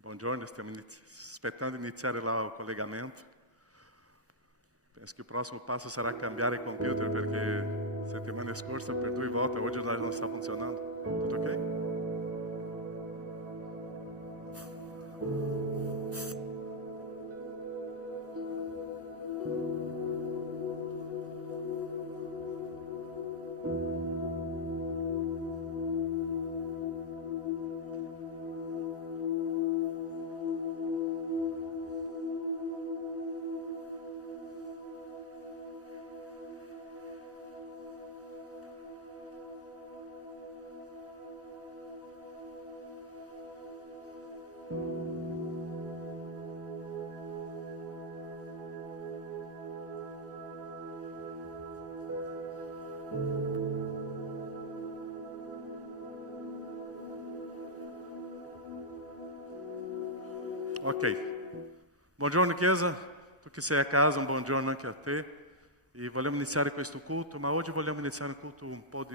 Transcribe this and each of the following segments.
Buongiorno, stiamo aspettando di iniziare là il collegamento. Penso che il prossimo passo sarà cambiare il computer perché settimana scorsa per 2 volte, oggi non sta funzionando. Tutto ok? Ok, buongiorno Chiesa, tu che sei a casa, un buongiorno anche a te. E vogliamo iniziare questo culto, ma oggi vogliamo iniziare un culto un po'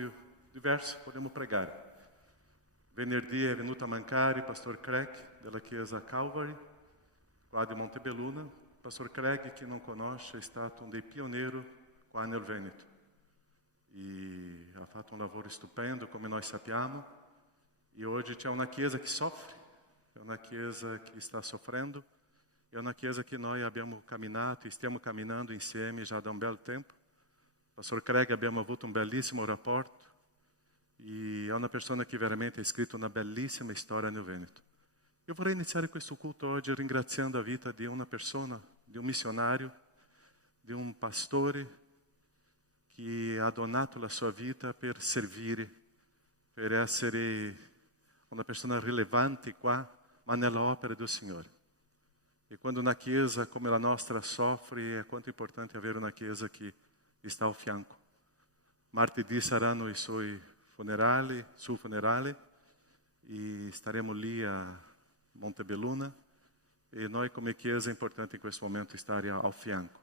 diverso, vogliamo pregare. Venerdì è venuto a mancare il Pastor Craig della Chiesa Calvary, qua di Montebelluna. Pastor Craig, chi non conosce, è stato un dei pionieri qua nel Veneto. E ha fatto un lavoro stupendo, come noi sappiamo. E oggi c'è una Chiesa che soffre. È una Chiesa che sta soffrendo, è una Chiesa che noi abbiamo camminato e stiamo camminando insieme già da un bel tempo. Pastor Craig abbiamo avuto un bellissimo rapporto e è una persona che veramente ha scritto una bellissima storia nel Veneto. Io vorrei iniziare questo culto oggi ringraziando la vita di una persona, di un missionario, di un pastore che ha donato la sua vita per servire, per essere una persona rilevante qua, ma nell'opera del Signore. E quando una Chiesa come la nostra soffre, è quanto importante avere una Chiesa che sta al fianco. Martedì saranno i suoi funerali, suo funerale, e staremo lì a Montebelluna, e noi come Chiesa è importante in questo momento stare ao fianco.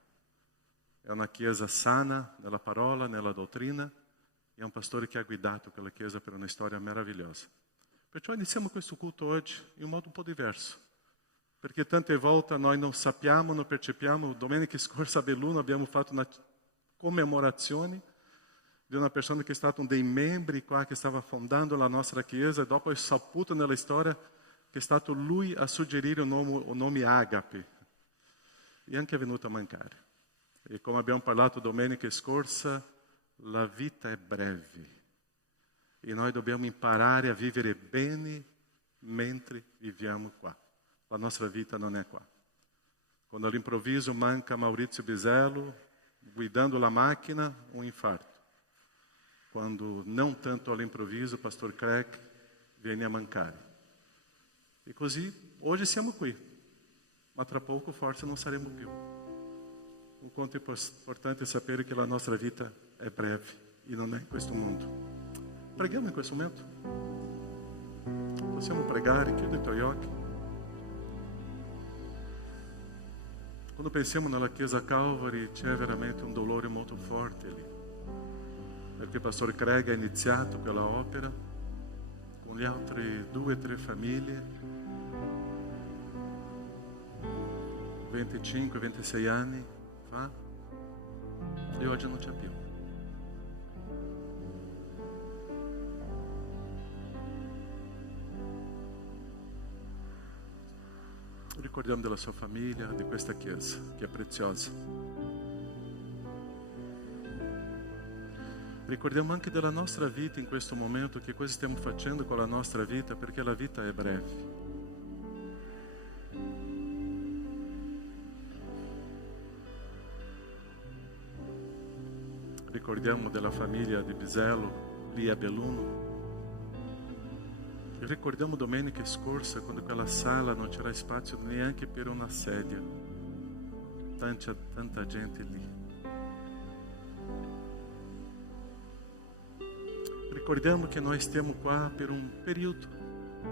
È una Chiesa sana nella parola, nella dottrina, e è un pastore che ha guidato quella Chiesa per una storia meravigliosa. Perciò iniziamo questo culto oggi in un modo un po' diverso, perché tante volte noi non sappiamo, non percepiamo. Domenica scorsa a Belluno abbiamo fatto una commemorazione di una persona che è stata un dei membri qua, che stava fondando la nostra Chiesa, e dopo ho saputo nella storia che è stato lui a suggerire o nome Agape, e anche è venuto a mancare. E come abbiamo parlato domenica scorsa, la vita è breve e noi dobbiamo imparare a vivere bene mentre viviamo qua. La nostra vita non è qua. Quando all'improvviso manca Maurizio Bisello guidando la macchina, un infarto. Quando non tanto all'improvviso il pastor Craig viene a mancare. E così oggi siamo qui, ma tra poco forse non saremo più. O quanto è importante sapere che la nostra vita è breve e non è in questo mondo. Preghiamo in questo momento. Possiamo pregare, chiudi i tuoi occhi. Quando pensiamo nella Chiesa Calvary c'è veramente un dolore molto forte lì, perché il pastore Craig ha iniziato quella opera con le altre 2 o 3 famiglie, 25-26 anni fa, e oggi non c'è più. Ricordiamo della sua famiglia, di questa Chiesa che è preziosa. Ricordiamo anche della nostra vita in questo momento, che cosa stiamo facendo con la nostra vita, perché la vita è breve. Ricordiamo della famiglia di Bisello, lì a Belluno. E ricordiamo domenica scorsa, quando quella sala non c'era spazio neanche per una sedia. Tanta gente lì. Ricordiamo che noi stiamo qua per un periodo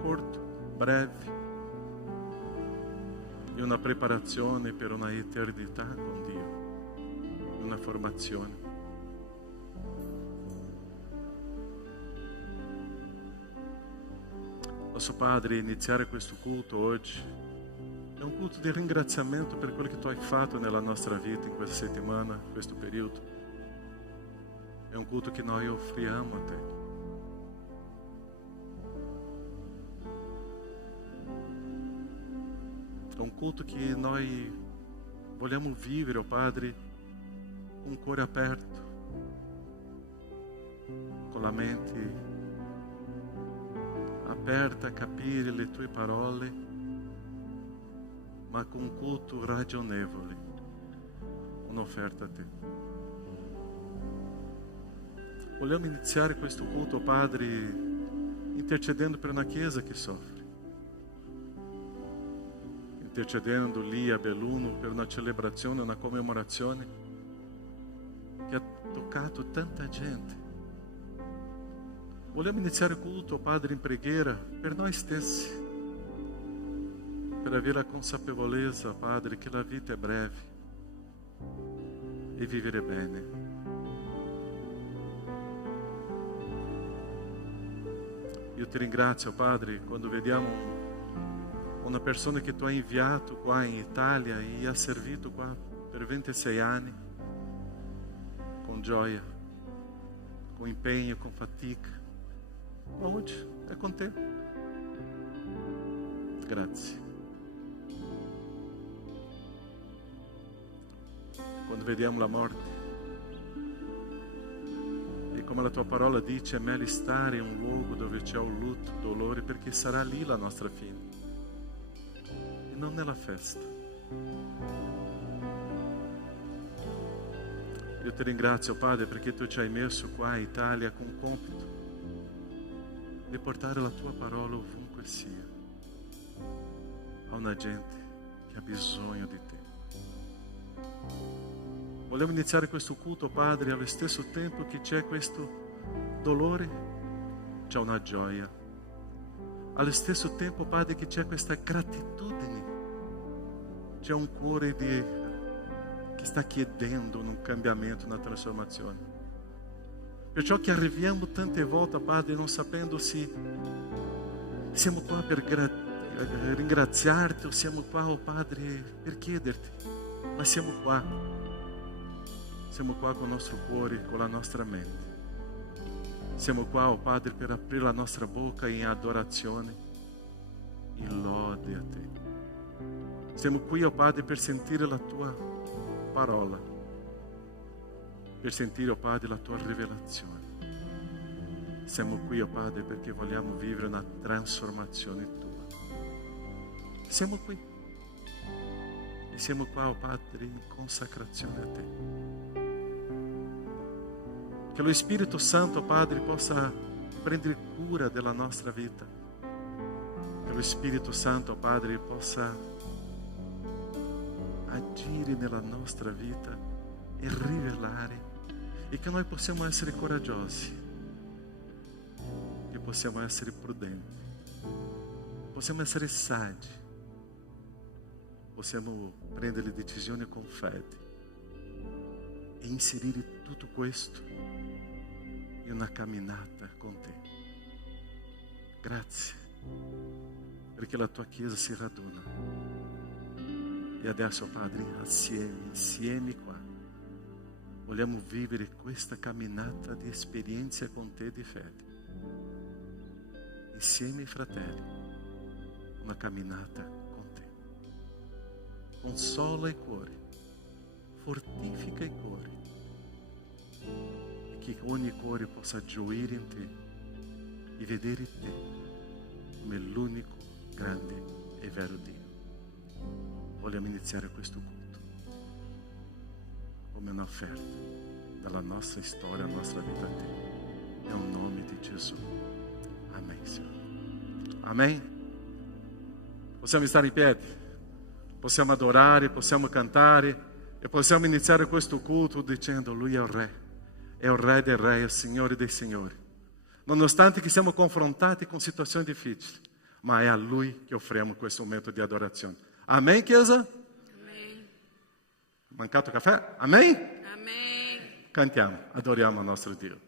corto, breve, e una preparazione per una eternità con Dio, una formazione. Nosso Padre, iniziare questo culto oggi è un culto di ringraziamento per quello che Tu hai fatto nella nostra vita in questa settimana, in questo periodo. È un culto che noi offriamo a Te. È un culto che noi vogliamo vivere, oh Padre, com o cuore aperto, con la mente aperta a capire le Tue parole, ma con un culto ragionevole, un'offerta a Te. Vogliamo iniziare questo culto, Padre, intercedendo per una Chiesa che soffre, intercedendo lì a Belluno per una celebrazione, una commemorazione che ha toccato tanta gente. Vogliamo iniziare il culto, Padre, in preghiera per noi stessi, per avere la consapevolezza, Padre, che la vita è breve e vivere bene. Io Ti ringrazio, Padre, quando vediamo una persona che Tu hai inviato qua in Italia e ha servito qua per 26 anni, con gioia, con impegno, con fatica. Ma oggi è con Te. Grazie. Quando vediamo la morte, e come la Tua parola dice, è meglio stare in un luogo dove c'è un lutto, dolore, perché sarà lì la nostra fine e non nella festa. Io Ti ringrazio, Padre, perché Tu ci hai messo qua in Italia con un compito di portare la Tua parola ovunque sia, a una gente che ha bisogno di Te. Vogliamo iniziare questo culto, Padre, allo stesso tempo che c'è questo dolore, c'è una gioia. allo stesso tempo, Padre, che c'è questa gratitudine, c'è un cuore che sta chiedendo un cambiamento, una trasformazione. Perciò che arriviamo tante volte, Padre, non sapendo se siamo qua per ringraziarti o siamo qua, oh Padre, per chiederti, ma siamo qua con il nostro cuore, con la nostra mente. Siamo qua, oh Padre, per aprire la nostra bocca in adorazione, in lode a te. Siamo qui, oh Padre, per sentire la tua parola, per sentire, oh Padre, la tua rivelazione. Siamo qui, oh Padre, perché vogliamo vivere una trasformazione tua. Siamo qui e siamo qua, oh Padre, in consacrazione a te. Che lo Spirito Santo, Padre, possa prendere cura della nostra vita. Che lo Spirito Santo, Padre, possa agire nella nostra vita e rivelare, e che noi possiamo essere coraggiosi, che possiamo essere prudenti, possiamo essere saggi, possiamo prendere le decisioni con fede e inserire tutto questo in una camminata con te. Grazie, perché la tua Chiesa si raduna. E adesso, Padre, insieme qua, vogliamo vivere questa camminata di esperienza con te di fede. Insieme, fratelli, una camminata con te. Consola i cuori, fortifica i cuori, e che ogni cuore possa gioire in te e vedere te come l'unico grande e vero Dio. Vogliamo iniziare questo culto come un'offerta dalla nostra storia, la nostra vita a te. Nel nome di Gesù. Amen, Signore. Amen. Possiamo stare in piedi, possiamo adorare, possiamo cantare e possiamo iniziare questo culto dicendo: Lui è il Re dei Re, è il Signore dei Signori. Nonostante che siamo confrontati con situazioni difficili, ma è a Lui che offriamo questo momento di adorazione. Amen, Chiesa? Amen. Mancato caffè? Amen? Amen. Cantiamo, adoriamo il nostro Dio.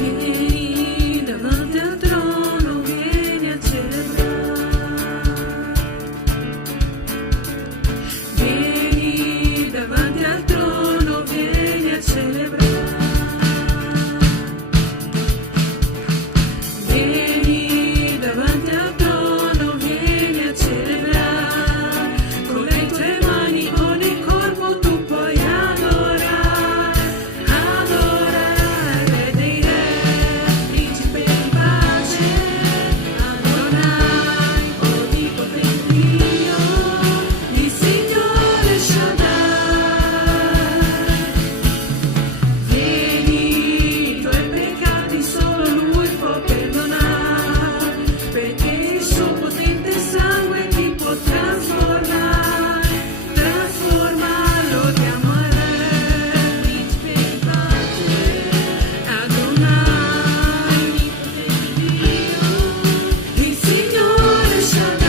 Vieni davanti al trono, vieni a celebrare. Vieni davanti al trono, vieni a celebrare. Vieni davanti al trono, vieni a celebrare. Con le tue mani, con il corpo tu puoi adorare, adorare dei re, principe di pace, Adonai, onnipotente Dio, il Signore Shaddai. Vieni, i tuoi peccati solo Lui può perdonare, perché il suo potente sangue ti può trasformare, trasformarlo, diamo al Re, principe di pace, Adonai, onnipotente Dio, il Signore Shaddai.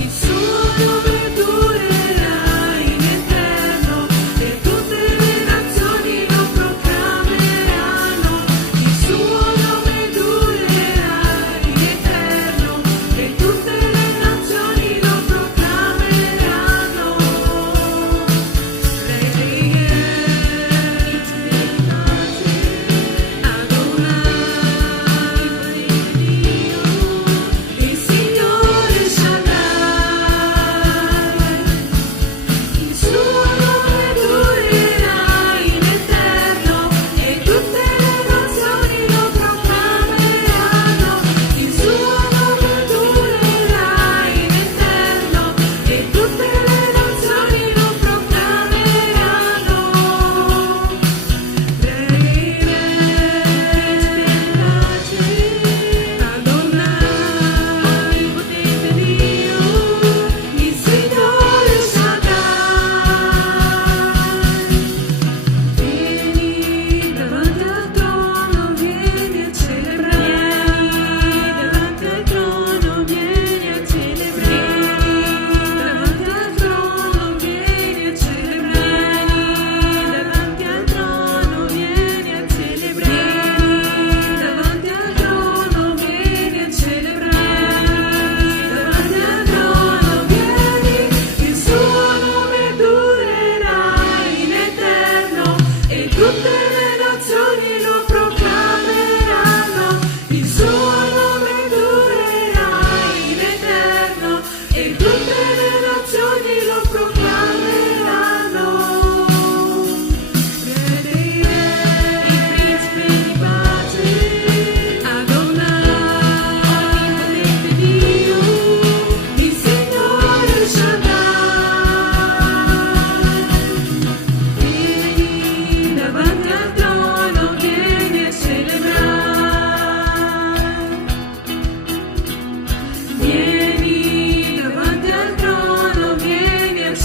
Il suo nome durerà in eterno, e tutte le nazioni lo proclameranno. Il suo nome durerà in eterno, e tutte le nazioni lo proclameranno.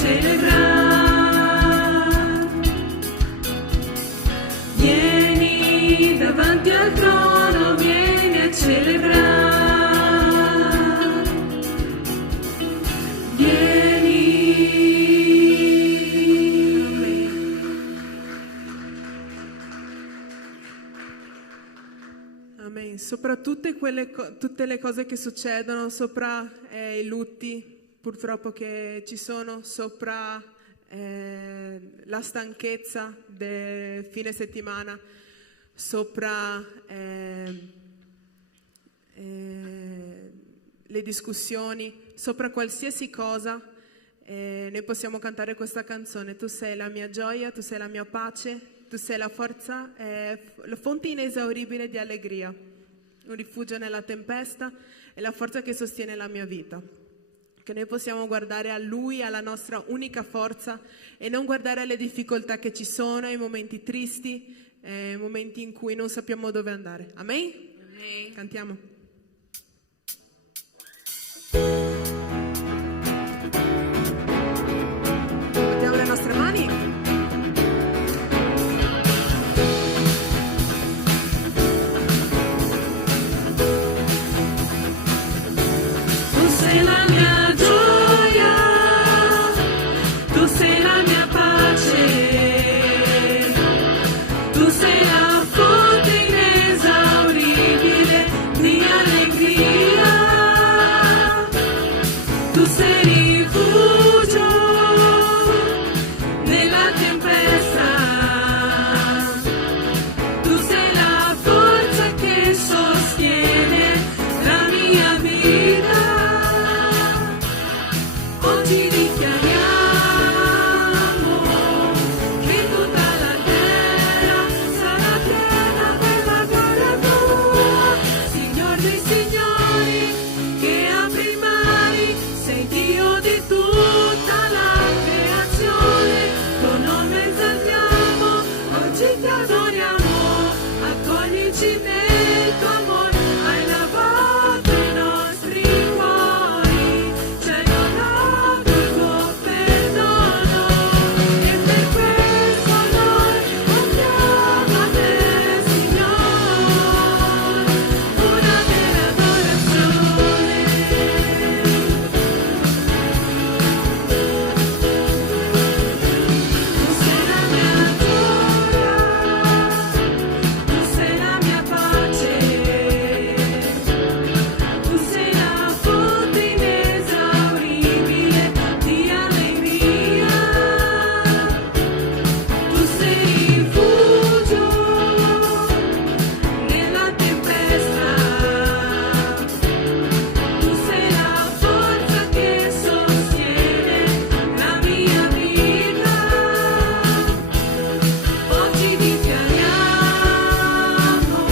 celebrar. Vieni davanti al trono, vieni a celebrar. Vieni. Amen. Sopra tutte le cose che succedono, sopra i lutti purtroppo che ci sono, sopra la stanchezza del fine settimana, sopra le discussioni, sopra qualsiasi cosa, noi possiamo cantare questa canzone. Tu sei la mia gioia, tu sei la mia pace, tu sei la forza, la fonte inesauribile di allegria, un rifugio nella tempesta e la forza che sostiene la mia vita. Che noi possiamo guardare a Lui, alla nostra unica forza, e non guardare alle difficoltà che ci sono, ai momenti tristi, ai momenti in cui non sappiamo dove andare. Amen? Amen. Cantiamo. Mettiamo le nostre mani. Tu sei la mia gioia, tu sei la mia pace, tu sei la fonte inesauribile di allegria, tu sei rifugio nella tempesta, tu sei la forza che sostiene la mia vita. Oggi dichiariamo che tutta la terra sarà piena della gloria tua, Signor dei Signori, che apri i mari, sei Dio di tutta la creazione, tuo nome esaltiamo, oggi ti adoriamo, accoglici nel tuo amore, hai lavato i nostri cuori, ci hai donato il tuo perdono, e per questo noi offriamo a te, Signore, una vera adorazione. Tu sei la mia gioia, tu sei la mia pace, tu sei la fonte inesauribile di allegria, tu sei rifugio nella tempesta, tu sei la forza che sostiene la mia vita. Oggi dichiariamo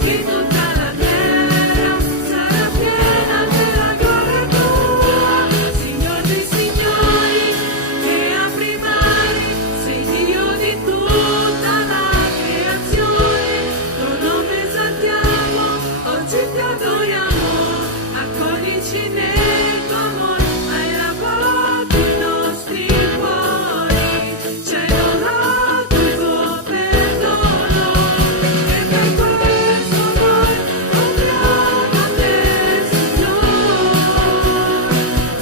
che tutta la terra sarà piena della gloria tua, Signor dei Signori, che apri i mari, sei Dio di tutta la creazione, tuo nome esaltiamo, oggi ti adoriamo, accoglici nel tuo amore, hai lavato i nostri cuori, ci hai donato il tuo perdono, e per questo noi offriamo a te, Signore,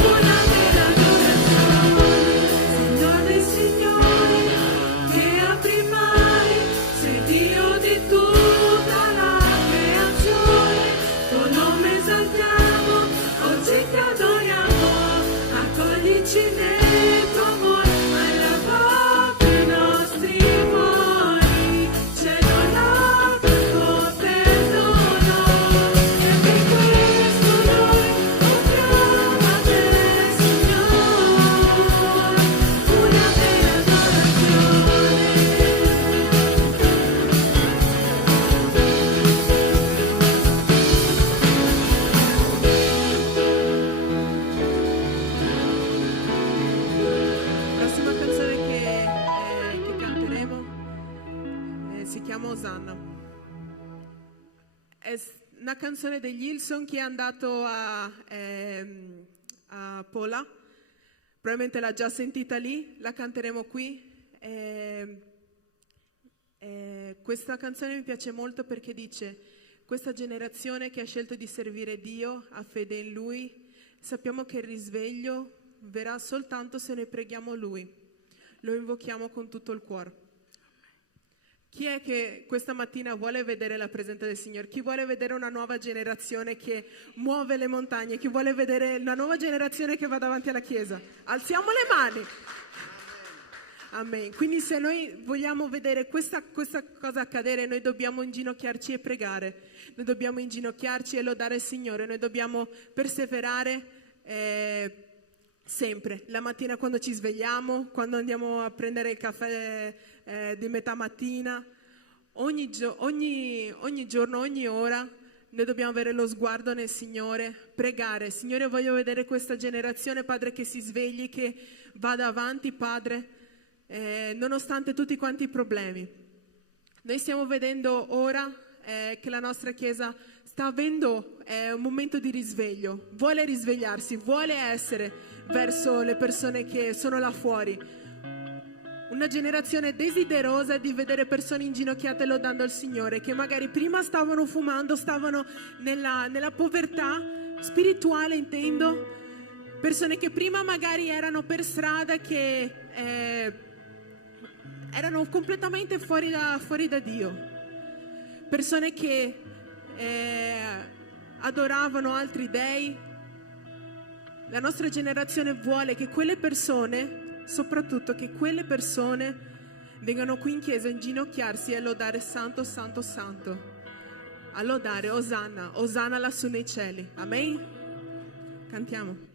una vera adorazione. Signor dei Signori, che apri i mari, sei Dio di tutta la creazione, tuo nome esaltiamo, oggi ti adoriamo, accoglici nel tuo amore, hai lavato i nostri cuori, ci hai donato il tuo perdono, e per questo noi offriamo a te, Signore, una vera adorazione. La prossima canzone che canteremo si chiama Osanna. È una canzone degli Hillsong che è andato a Pola probabilmente l'ha già sentita lì, la canteremo qui. Questa canzone mi piace molto perché dice: questa generazione che ha scelto di servire Dio, ha fede in Lui, sappiamo che il risveglio verrà soltanto se noi preghiamo Lui, lo invochiamo con tutto il cuore. Chi è che questa mattina vuole vedere la presenza del Signore? Chi vuole vedere una nuova generazione che muove le montagne? Chi vuole vedere una nuova generazione che va davanti alla Chiesa? Alziamo le mani! Amen. Quindi se noi vogliamo vedere questa cosa accadere, noi dobbiamo inginocchiarci e pregare. Noi dobbiamo inginocchiarci e lodare il Signore. Noi dobbiamo perseverare sempre. La mattina quando ci svegliamo, quando andiamo a prendere il caffè di metà mattina, ogni giorno, ogni ora, noi dobbiamo avere lo sguardo nel Signore, pregare. Signore, voglio vedere questa generazione, Padre, che si svegli, che vada avanti, Padre, nonostante tutti quanti i problemi. Noi stiamo vedendo ora che la nostra Chiesa sta avendo un momento di risveglio, vuole risvegliarsi, vuole essere verso le persone che sono là fuori. Una generazione desiderosa di vedere persone inginocchiate lodando il Signore, che magari prima stavano fumando, stavano nella povertà spirituale, intendo. Persone che prima magari erano per strada, che erano completamente fuori da Dio. Persone che adoravano altri dei. La nostra generazione vuole che quelle persone, soprattutto che quelle persone vengano qui in chiesa a inginocchiarsi e a lodare Santo, Santo, Santo, a lodare Osanna, Osanna lassù nei cieli. Amen? Cantiamo.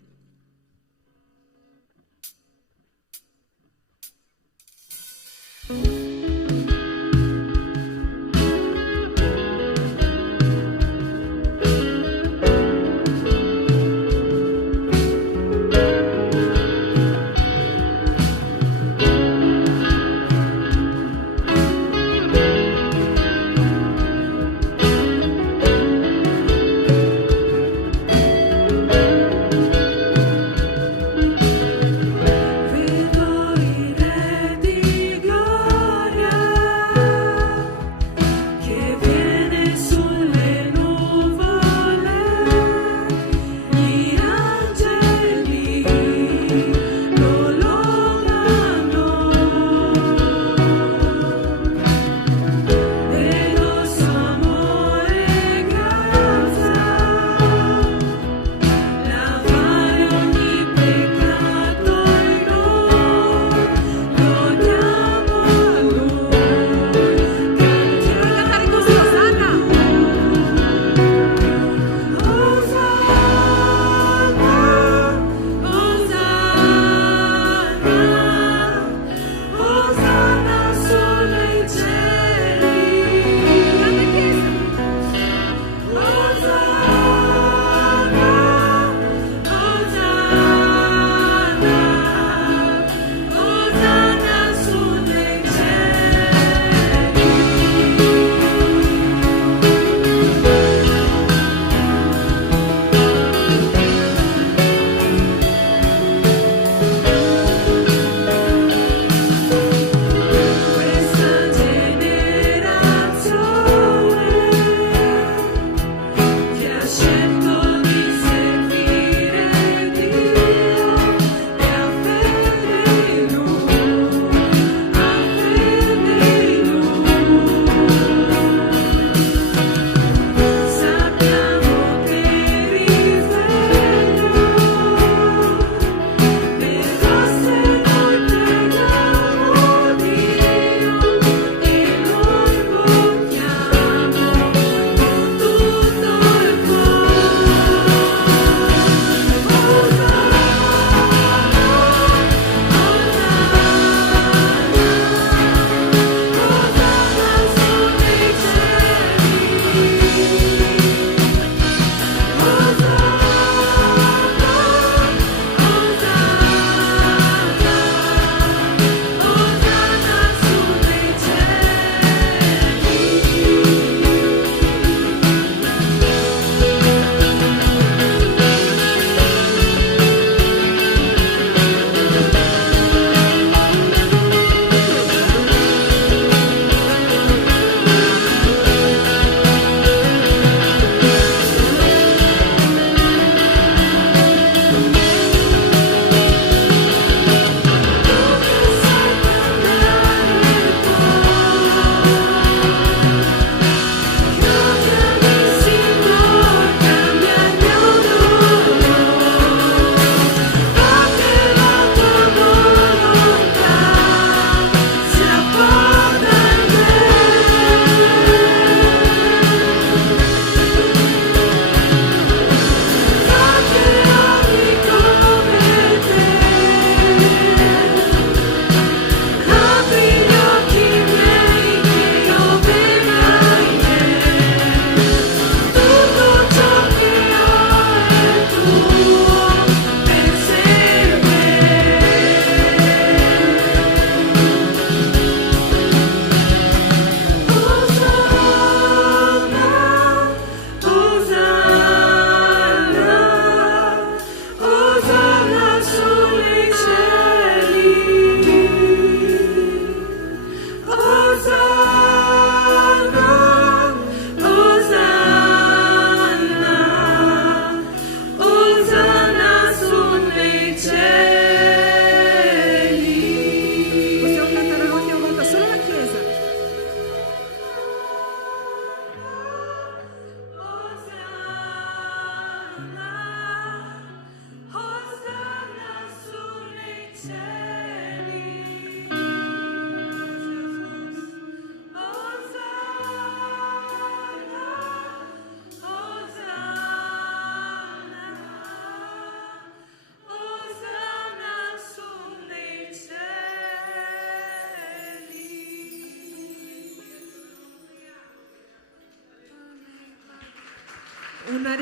Una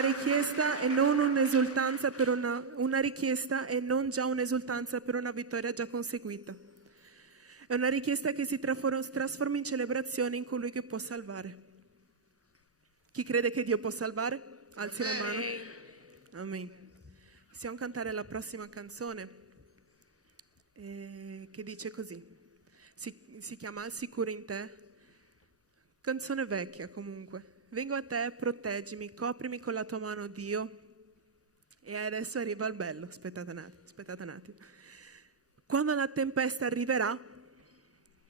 richiesta e non un'esultanza per una richiesta e non già un'esultanza per una vittoria già conseguita. È una richiesta che si trasforma in celebrazione in colui che può salvare. Chi crede che Dio può salvare? Alzi la mano. Amen. Possiamo cantare la prossima canzone che dice così. Si chiama Al sicuro in te. Canzone vecchia comunque. Vengo a te, proteggimi, coprimi con la tua mano, Dio. E adesso arriva il bello, aspettate un attimo. Quando la tempesta arriverà,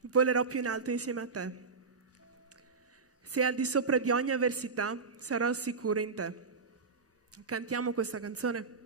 volerò più in alto insieme a te. Se al di sopra di ogni avversità, sarò sicuro in te. Cantiamo questa canzone.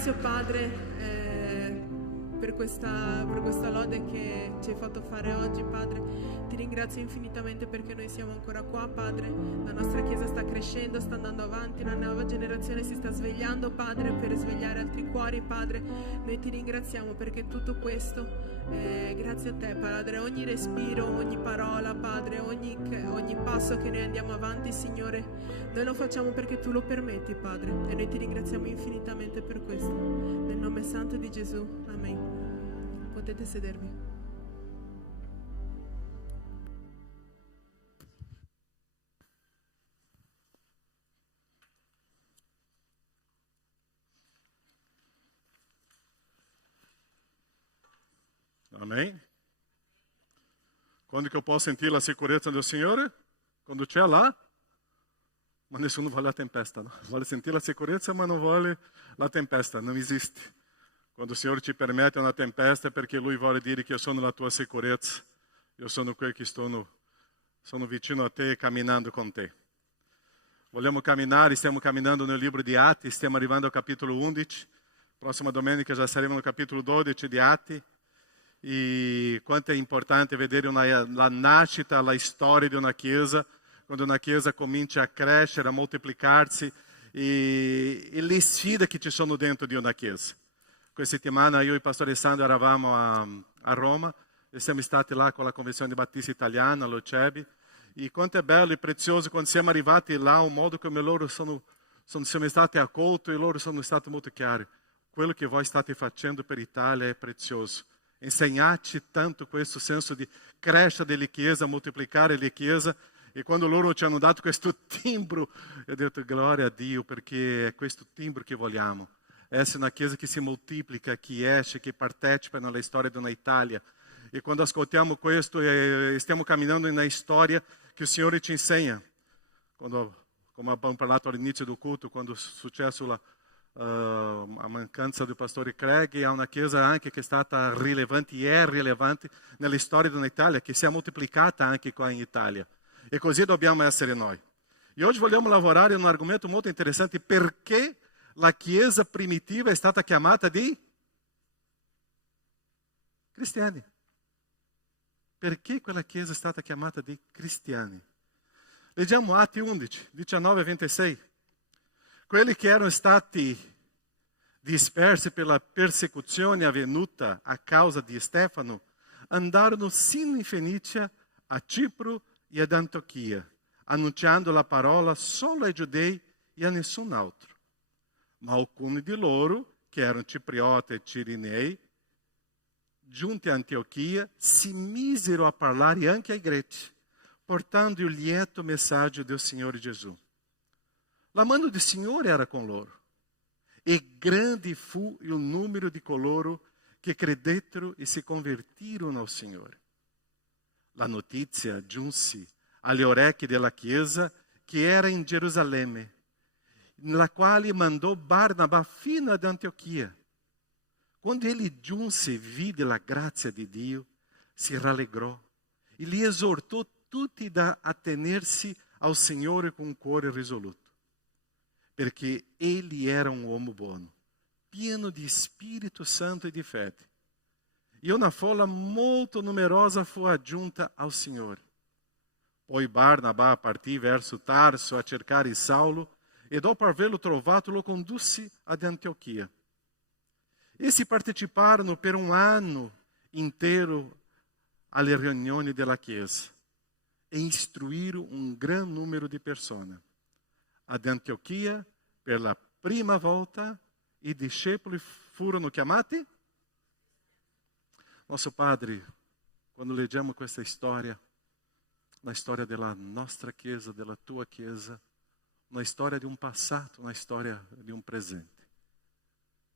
ringrazio Padre per questa lode che ci hai fatto fare oggi, Padre. Ti ringrazio infinitamente perché noi siamo ancora qua, Padre. La nostra Chiesa sta crescendo, sta andando avanti, una nuova generazione si sta svegliando, Padre, per svegliare altri cuori, Padre. Noi ti ringraziamo perché tutto questo, grazie a te, Padre. Ogni respiro, ogni parola, Padre, ogni passo che noi andiamo avanti, Signore, noi lo facciamo perché tu lo permetti, Padre. E noi ti ringraziamo infinitamente per questo. Nel nome santo di Gesù, amen. Potete sedervi. Amém? Quando que eu posso sentir a segurança do Senhor? Quando c'è lá? Ma nessuno vuole la tempesta, no? Vuole sentire la sicurezza ma non vuole la tempesta, non esiste. Quando il Signore ci permette una tempesta è perché Lui vuole dire che io sono la tua sicurezza, io sono quello che sono vicino a te e camminando con te. Vogliamo camminare, stiamo camminando nel libro di Atti, stiamo arrivando al capitolo 11, prossima domenica già saremo no capitolo 12 di Atti. E quanto è importante vedere la nascita, la storia di una chiesa quando una chiesa comincia a crescere, a moltiplicarsi e le sfide che ci sono dentro di una chiesa. Questa settimana io e il pastore Sandro eravamo a Roma e siamo stati là con la Convenzione Battista Italiana, all'Ocebi, e quanto è bello e prezioso quando siamo arrivati là, un modo come loro siamo stati accolti e loro sono stati molto chiari. Quello che voi state facendo per l'Italia è prezioso. Insegnarci tanto questo senso di crescita delle chiese, moltiplicare le chiese. E quando loro ci hanno dato questo timbro, io ho detto gloria a Dio, perché è questo timbro che vogliamo. Essere una chiesa che si moltiplica, che esce, che partecipa nella storia dell'Italia. E quando ascoltiamo questo, stiamo camminando nella storia che il Signore ci insegna. Quando, come abbiamo parlato all'inizio del culto, quando è successo la mancanza del pastore Craig, è una chiesa anche che è stata rilevante e è rilevante nella storia dell'Italia, che si è moltiplicata anche qua in Italia. E così dobbiamo essere noi. E oggi vogliamo lavorare in un argomento molto interessante, perché la chiesa primitiva è stata chiamata di cristiani. Perché quella chiesa è stata chiamata di cristiani? Leggiamo Atti 11, 19 e 26. Quelli che erano stati dispersi per la persecuzione avvenuta a causa di Stefano andarono sino in Fenicia, a Cipro e ad Antiochia, annunciando la parola solo ai giudei e a nessun altro. Ma alcuni di loro, che erano ciprioti e cirinei, giunti a Antiochia, si misero a parlare anche ai greci, portando il lieto messaggio del Signore Gesù. La mano del Signore era con loro, e grande fu il numero di coloro che credettero e si convertirono al Signore. La notizia giunse alle orecchie della Chiesa che era in Gerusalemme, nella quale mandò Barnabà fino ad Antiochia. Quando ele giunse e vide la grazia di Dio, si rallegrò e li esortò tutti da attenersi al Signore con un cuore risoluto, perché egli era un uomo buono, pieno di Spirito Santo e di fede. E una folla molto numerosa fu aggiunta al Signore. Poi Barnabà partì verso Tarso a cercare Saulo e dopo averlo trovato lo condusse ad Antiochia. Essi parteciparono per un anno intero alle riunioni della Chiesa e istruirono un gran numero di persone. Ad Antiochia, per la prima volta, i discepoli furono chiamati. Nostro Padre, quando leggiamo questa storia, la storia della nostra Chiesa, della tua Chiesa, una storia di un passato, una storia di un presente.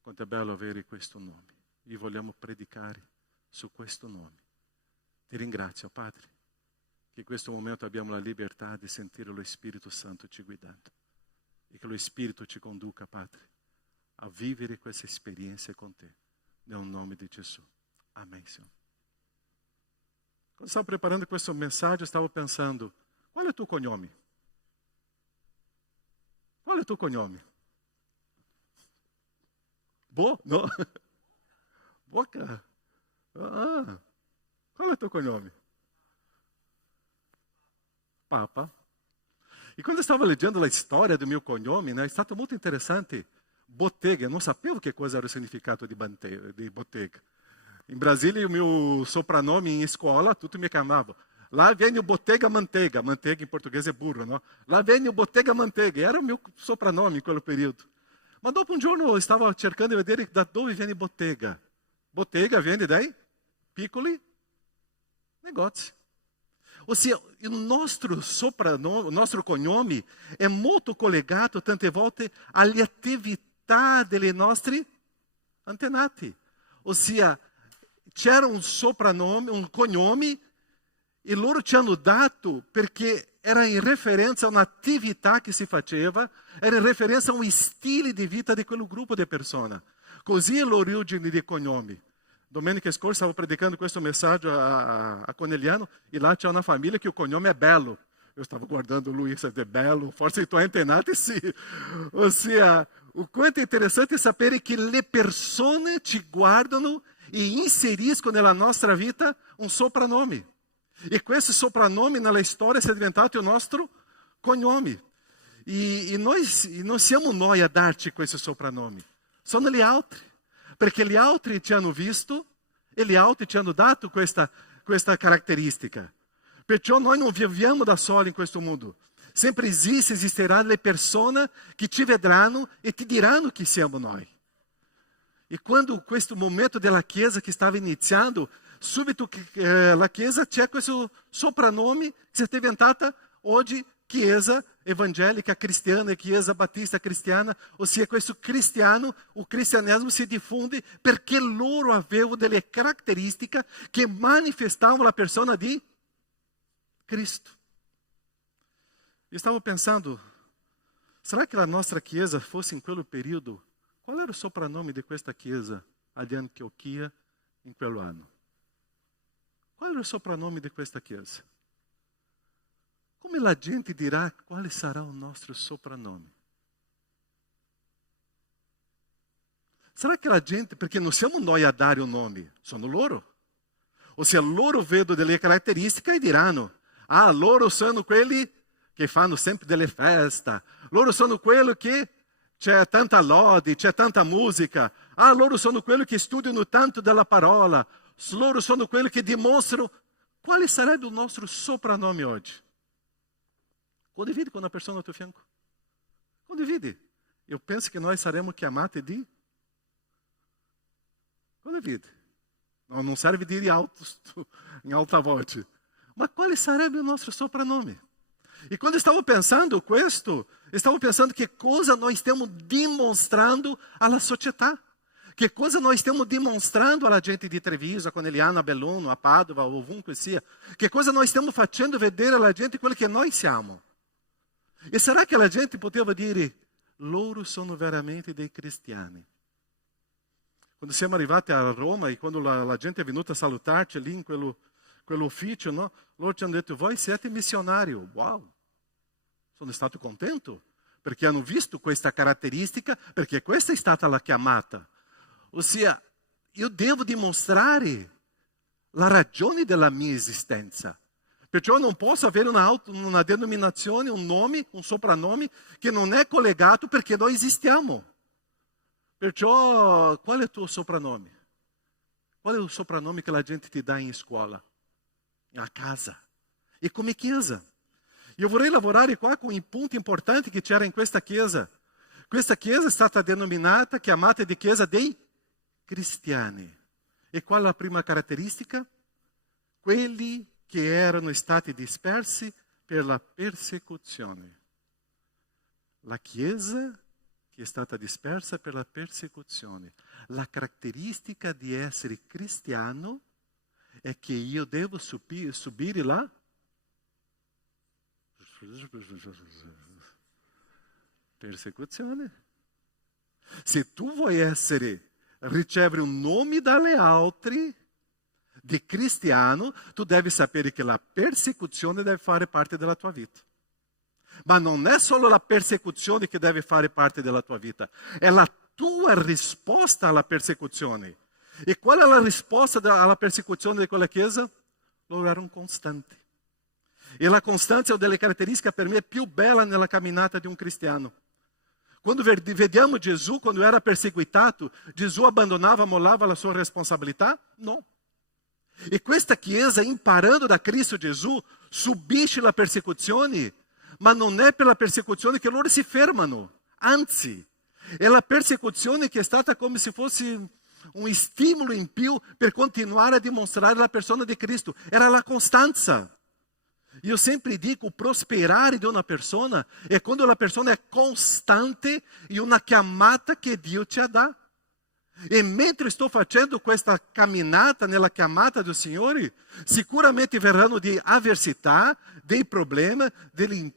Quanto è bello avere questo nome e vogliamo predicare su questo nome. Ti ringrazio, Padre, che in questo momento abbiamo la libertà di sentire lo Spirito Santo ci guidando e che lo Spirito ci conduca, Padre, a vivere queste esperienze con te, nel nome di Gesù. Amém, Senhor. Quando estava preparando questo messaggio, stavo pensando, qual è il tuo cognome? Qual è il tuo cognome? Bo? No? Boca? Ah, qual è il tuo cognome? Papa. E quando stavo leggendo la storia do mio cognome, è stato molto interessante. Bottega, non sapevo che cosa era il significato di bottega. In Brasile, il mio soprannome in scuola, tutti mi chiamavano. Lá viene o Bottega Manteiga. Manteiga in portoghese è burro, no? Lá viene o Bottega Manteiga. Era il mio soprannome in quel periodo. Ma dopo un giorno stavo cercando di vedere da dove viene bottega. Bottega viene dai piccoli negozi. Ossia, il nostro soprannome, il nostro cognome è molto collegato tante volte alle attività dei nostri antenati. Ossia, c'era un soprannome, un cognome, e loro ci hanno dato perché era in referenza a un'attività che si faceva, era in referenza a un stile di vita di quel gruppo di persone. Così è l'origine dei cognomi. Domenica scorsa stavo predicando questo messaggio a Conegliano e là c'è una famiglia che il cognome è Bello. Io stavo guardando lui e disse, Bello, forse i tuoi antenati sì. Ossia, o quanto è interessante sapere che le persone ci guardano e inseriscono nella nostra vita un soprannome. E questo soprannome nella storia è diventato il nostro cognome. E non siamo noi a darci questo soprannome, sono gli altri, perché gli altri ti hanno visto e gli altri ti hanno dato questa caratteristica. Perciò noi non viviamo da soli in questo mondo. Sempre esisteranno le persone che ti vedranno e ti diranno chi siamo noi. E quando questo momento della Chiesa che stava iniziando, subito la Chiesa c'è questo soprannome che si è diventata oggi Chiesa evangelica cristiana, Chiesa battista cristiana, ossia questo cristiano, o cristianesimo si diffonde perché loro avevano delle caratteristiche che manifestavano la persona di Cristo. Io stavo pensando, será che la nostra Chiesa fosse in quel periodo? Qual era il soprannome di questa Chiesa ad Antiochia in quell'anno? Qual era il soprannome di questa Chiesa? Come la gente dirà quale sarà il nostro soprannome? Sarà che la gente, perché non siamo noi a dare un nome, sono loro. Ossia, loro vedono delle caratteristiche e diranno, loro sono quelli che fanno sempre delle feste, loro sono quelli che c'è tanta lode, c'è tanta musica, loro sono quelli che studiano tanto della parola, loro sono quelli che dimostrano. Quale sarebbe il nostro soprannome oggi? Condividi com uma pessoa ao teu fianco. Condividi. Eu penso que nós saremo chiamati di. Condividi. Não serve de ir em alta voce. Mas qual sarebbe il nostro soprannome? E quando stavo pensando questo, stavo pensando che cosa noi stiamo dimostrando alla società. Che cosa noi stiamo dimostrando alla gente di Treviso, a Conegliano, a Belluno, a Padova, ovunque sia. Che cosa noi stiamo facendo vedere alla gente quello che noi siamo. E será che la gente poteva dire, loro sono veramente dei cristiani? Quando siamo arrivati a Roma e quando la gente è venuta a salutarci lì in quell'ufficio, no? Loro ci hanno detto, voi siete missionari. Wow, sono stato contento, perché hanno visto questa caratteristica, perché questa è stata la chiamata. Ossia, io devo dimostrare la ragione della mia esistenza. Perciò non posso avere una denominazione, un nome, un soprannome che non è collegato perché noi esistiamo. Perciò, qual è il tuo soprannome? Qual è il soprannome che la gente ti dà in scuola, a casa e come chiesa? Io vorrei lavorare qua con i punti importanti che c'era in questa chiesa. Questa chiesa è stata denominata, chiamata di chiesa dei cristiani. E qual è la prima caratteristica? Quelli che erano stati dispersi per la persecuzione. La Chiesa che è stata dispersa per la persecuzione. La caratteristica di essere cristiano è che io devo subire la persecuzione. Se tu vuoi ricevere un nome dalle altri, di cristiano, tu devi sapere che la persecuzione deve fare parte della tua vita. Ma non è solo la persecuzione che deve fare parte della tua vita, è la tua risposta alla persecuzione. E qual è la risposta alla persecuzione di quella chiesa? Loro erano costanti. E la costanza è una delle caratteristiche per me più bella nella camminata di un cristiano. Quando vediamo Gesù, quando era perseguitato, Gesù abbandonava, mollava la sua responsabilità? No. E questa Chiesa, imparando da Cristo Gesù, subisce la persecuzione, ma non è per la persecuzione che loro si fermano, anzi, è la persecuzione che è stata come se fosse un stimolo in più per continuare a dimostrare la persona di Cristo, era la costanza. Io sempre dico, prosperare di una persona è quando la persona è costante in una chiamata che Dio ci dà. E mentre sto facendo questa camminata nella chiamata del Signore, sicuramente verranno di avversità, dei problemi, di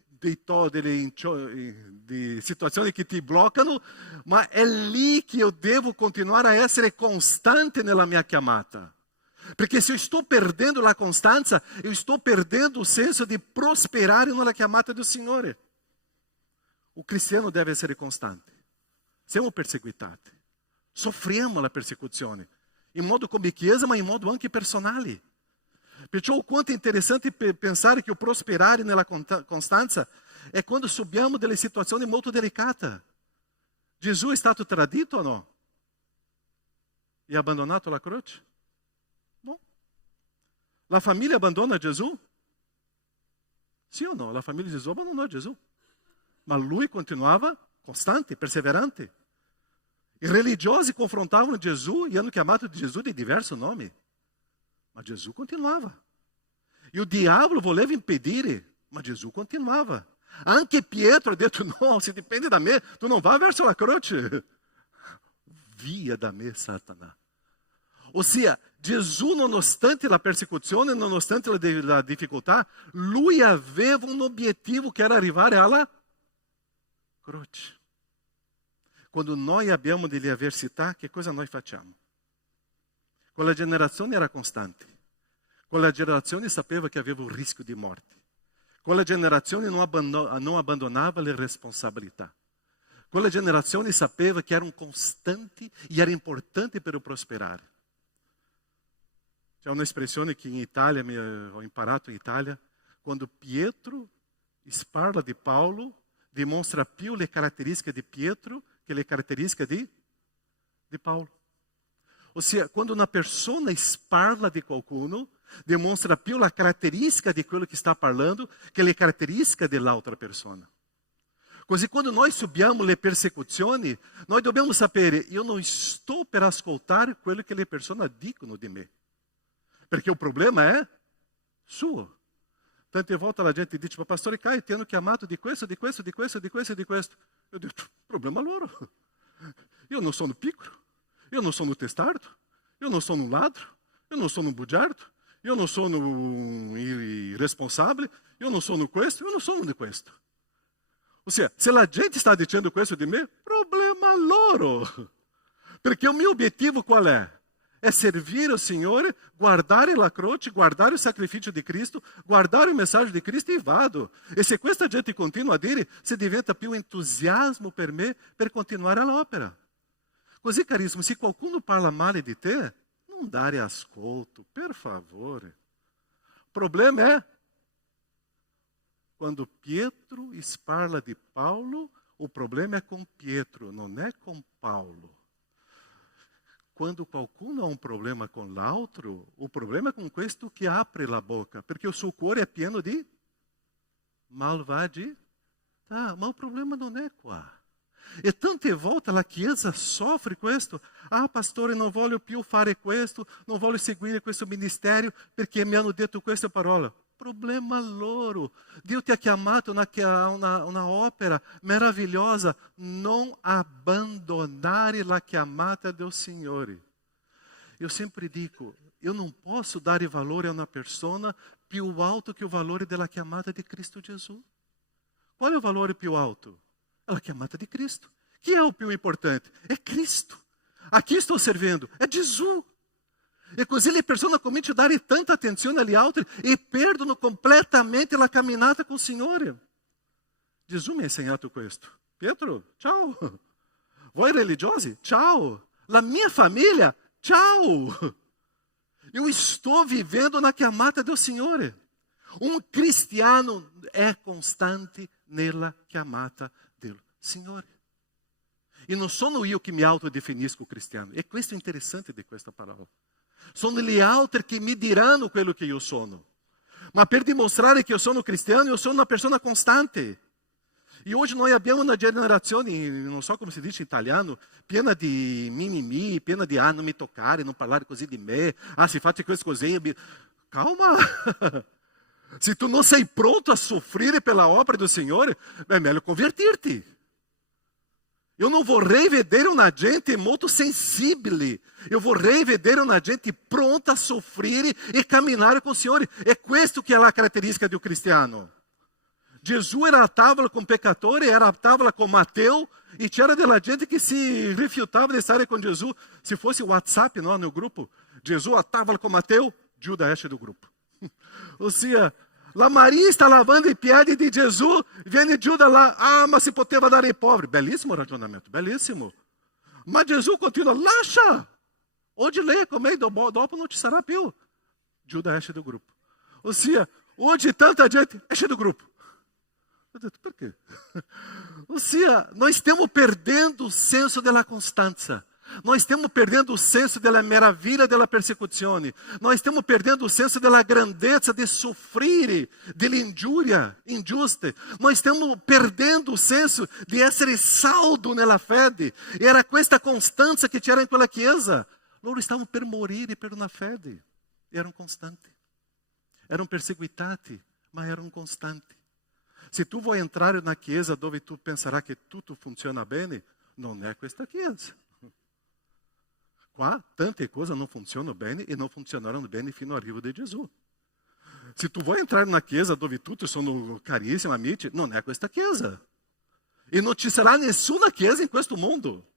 situazioni che ti bloccano, ma è lì che io devo continuare a essere costante nella mia chiamata. Perché se io sto perdendo la costanza, io sto perdendo il senso di prosperare nella chiamata del Signore. O cristiano deve essere costante. Siamo perseguitati. Soffriamo la persecuzione, in modo come chiesa, ma in modo anche personale. Perciò quanto è interessante pensare che o prosperare nella costanza è quando subiamo delle situazioni molto delicate. Gesù è stato tradito o no? E ha abbandonato la croce? No. La famiglia abbandona Gesù? Sì o no? La famiglia di Gesù abbandonò Gesù. Ma lui continuava costante, perseverante. I religiosi confrontavano Gesù e hanno chiamato Gesù di diverso nome. Ma Gesù continuava. E o diavolo voleva impedire, ma Gesù continuava. Anche Pietro ha detto, no, se dipende da me, tu non vai verso la croce. Via da me, Satanás. Ossia, Gesù, nonostante la persecuzione, nonostante la difficoltà, lui aveva un obiettivo che era arrivare alla croce. Quando noi abbiamo delle avversità, che cosa noi facciamo? Quella generazione era costante. Quella generazione sapeva che aveva un rischio di morte. Quella generazione non abbandonava le responsabilità. Quella generazione sapeva che erano costanti e era importante per prosperare. C'è un'espressione che in Italia, ho imparato in Italia, quando Pietro parla di Paolo, dimostra più le caratteristiche di Pietro che le caratteristiche di Paolo. Ossia, quando una persona parla di qualcuno, dimostra più la caratteristica di quello che sta parlando che le caratteristiche dell'altra persona. Così quando noi subiamo le persecuzioni, noi dobbiamo sapere, io non sto per ascoltare quello che le persone dicono di me. Perché il problema è suo. Tante volte la gente dice, ma pastore Caio, ti hanno chiamato di questo, di questo, di questo, di questo e di questo. Io dico, problema loro. Io non sono piccolo, io non sono testardo, io non sono un ladro, io non sono un bugiardo, io non sono un irresponsabile, io non sono questo, io non sono di questo. Ossia, se la gente sta dicendo questo di me, problema loro. Perché o mio obiettivo qual è? È servire il Signore, guardare la croce, guardare il sacrificio di Cristo, guardare il messaggio di Cristo e vado. E se questa gente continua a dire, se diventa più entusiasmo per me per continuare l'opera. Così, carissimo, se qualcuno parla male di te, non dare ascolto, per favore. Il problema è quando Pietro parla di Paolo, o problema è con Pietro, non è con Paolo. Quando qualcuno ha un problema con l'altro, o problema è con questo che apre la boca, perché il suo cuore è pieno di malvagità. Ma il problema non è qua. E tante volte la Chiesa soffre questo. Ah, pastore, non voglio più fare questo, non voglio seguire questo ministero perché mi hanno detto questa parola. Problema loro. Dio ti ha chiamato a una opera meravigliosa. Non abbandonare la chiamata del Signore. Io sempre dico, io non posso dare valore a una persona più alto che il valore della chiamata di Cristo Gesù. Qual è il valore più alto? È la chiamata di Cristo. Chi è o più importante? È Cristo. A chi sto servendo? È Gesù. E così le persone cominciano a dare tanta attenzione agli altri e perdono completamente la camminata con il Signore. Gesù mi ha insegnato questo. Pietro, ciao. Voi religiosi, ciao. La mia famiglia, ciao. Eu estou vivendo na chiamata do Signore. Um cristiano é constante nella chiamata del Signore. E non sono io che mi autodefinisco cristiano. E questo è interessante di questa parola. Sono gli altri che mi diranno quello che io sono. Ma per dimostrare che io sono cristiano, io sono una persona costante. E oggi noi abbiamo una generazione, non so come si dice in italiano, piena di mimimi, piena di non mi toccare, non parlare così di me. Se fate questo così, calma. Se tu non sei pronto a soffrire pela opera do Signore, é melhor convertir-te. Eu não vorrei vedere una gente molto sensibile. Eu vorrei vedere una gente pronta a soffrire e camminare com o Signore. É questo che è la caratteristica di un cristiano. Gesù era a tavola com peccatori, era a tavola com Matteo, e c'era della gente che si rifiutava di stare con Gesù. Se fosse WhatsApp, no, no grupo, Gesù a tavola com Matteo, Giuda esce do grupo. Ossia, la Maria está lavando i piedi di Gesù, viene Giuda lá, ma si poteva dare ai poveri. Bellissimo ragionamento, bellissimo. Ma Gesù continua, lascia, oggi lei è con me, dopo non ci sarà più. Giuda esce do grupo. Ossia, oggi tanta gente esce do grupo. Eu digo, por quê? Ossia, nós estamos perdendo o senso della costanza. Nós estamos perdendo o senso della meraviglia della persecuzione. Nós estamos perdendo o senso della grandezza di soffrire dell'ingiuria ingiusta. Nós estamos perdendo o senso di essere saldo nella fede. E era questa costanza che c'era in quella chiesa. Loro stavano per morire per una fede. Erano costanti. Erano perseguitati, ma erano costanti. Se tu vuoi entrare in una chiesa dove tu penserai che tutto funziona bene, non è questa chiesa. Qua tante cose non funzionano bene e non funzionarono bene fino all'arrivo di Gesù. Se tu vuoi entrare in una chiesa dove tutti sono carissimi, amici, non è questa chiesa. E non ci sarà nessuna chiesa in questo mondo.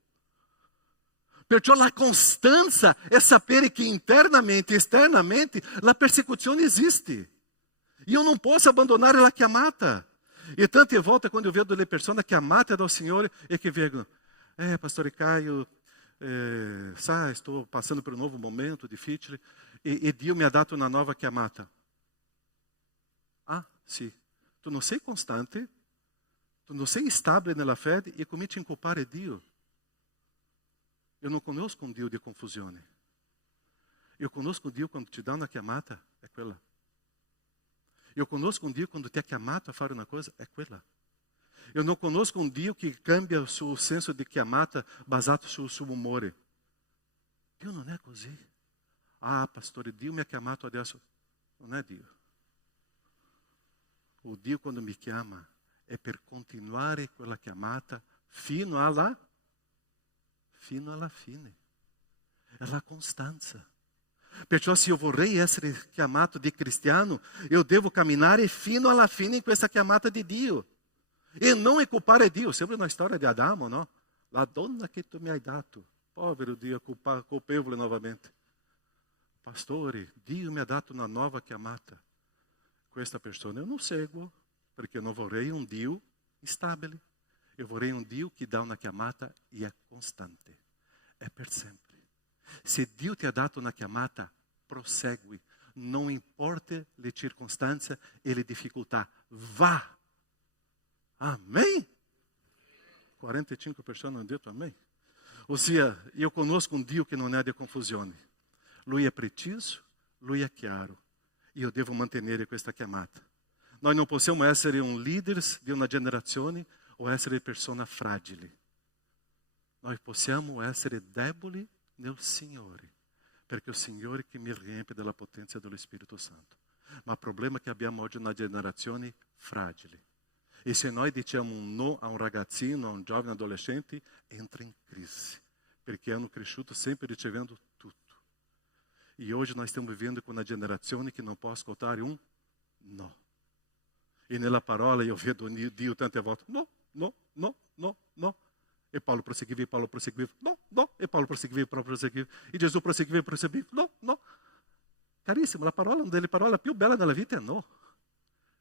Perciò la costanza è sapere che internamente e esternamente la persecuzione esiste. Io non posso abbandonare la chiamata. E tante volte quando io vedo delle persone chiamate dal Signore e che vengono, pastore Caio, sai, sto passando per un nuovo momento difficile e Dio mi ha dato una nuova chiamata. Ah, sì. Tu non sei costante, tu non sei stabile nella fede e cominci a incolpare Dio. Io non conosco un Dio di confusione. Io conosco Dio quando ti dà una chiamata, è quella. Io conosco un Dio quando ti ha chiamato a fare una cosa, è quella. Io non conosco un Dio che cambia il suo senso di chiamata basato sul suo umore. Dio non è così. Ah, pastore, Dio mi ha chiamato adesso. Non è Dio. O Dio quando mi chiama è per continuare quella chiamata fino alla fine. È la costanza. Perciò se io vorrei essere chiamato di cristiano, io devo camminare fino alla fine in questa chiamata di Dio. E non incolpare Dio. Sembra una storia di Adamo, no? La donna che tu mi hai dato. Povero Dio, colpevole novamente. Pastore, Dio mi ha dato una nuova chiamata. Questa persona eu non seguo, perché io non vorrei un Dio instabile. Io vorrei un Dio che dà una chiamata e è costante. È per sempre. Se Dio ti ha dato una chiamata, prosegui. Non importa le circostanze e le difficoltà. Va. Amém? 45 persone hanno detto amém. Ossia, io conosco un Dio che non è di confusione. Lui è preciso, Lui è chiaro. Io devo mantenere questa chiamata. Noi non possiamo essere un leader di una generazione o essere persone fragili. Noi possiamo essere deboli nel Signore, perché è il Signore che mi riempie della potenza dello Spirito Santo. Ma il problema è che abbiamo oggi una generazione fragile. E se noi diciamo un no a un ragazzino, a un giovane adolescente, entra in crisi, perché hanno cresciuto sempre ricevendo tutto. E oggi noi stiamo vivendo con una generazione che non può ascoltare un no. E nella parola io vedo Dio tante volte, no, no, no, no, no. E Paulo proseguiva, no, no. E Paulo proseguiva. E Gesù proseguiva, no, no. Carissimo, la parola, una delle parole più belle della vita è no.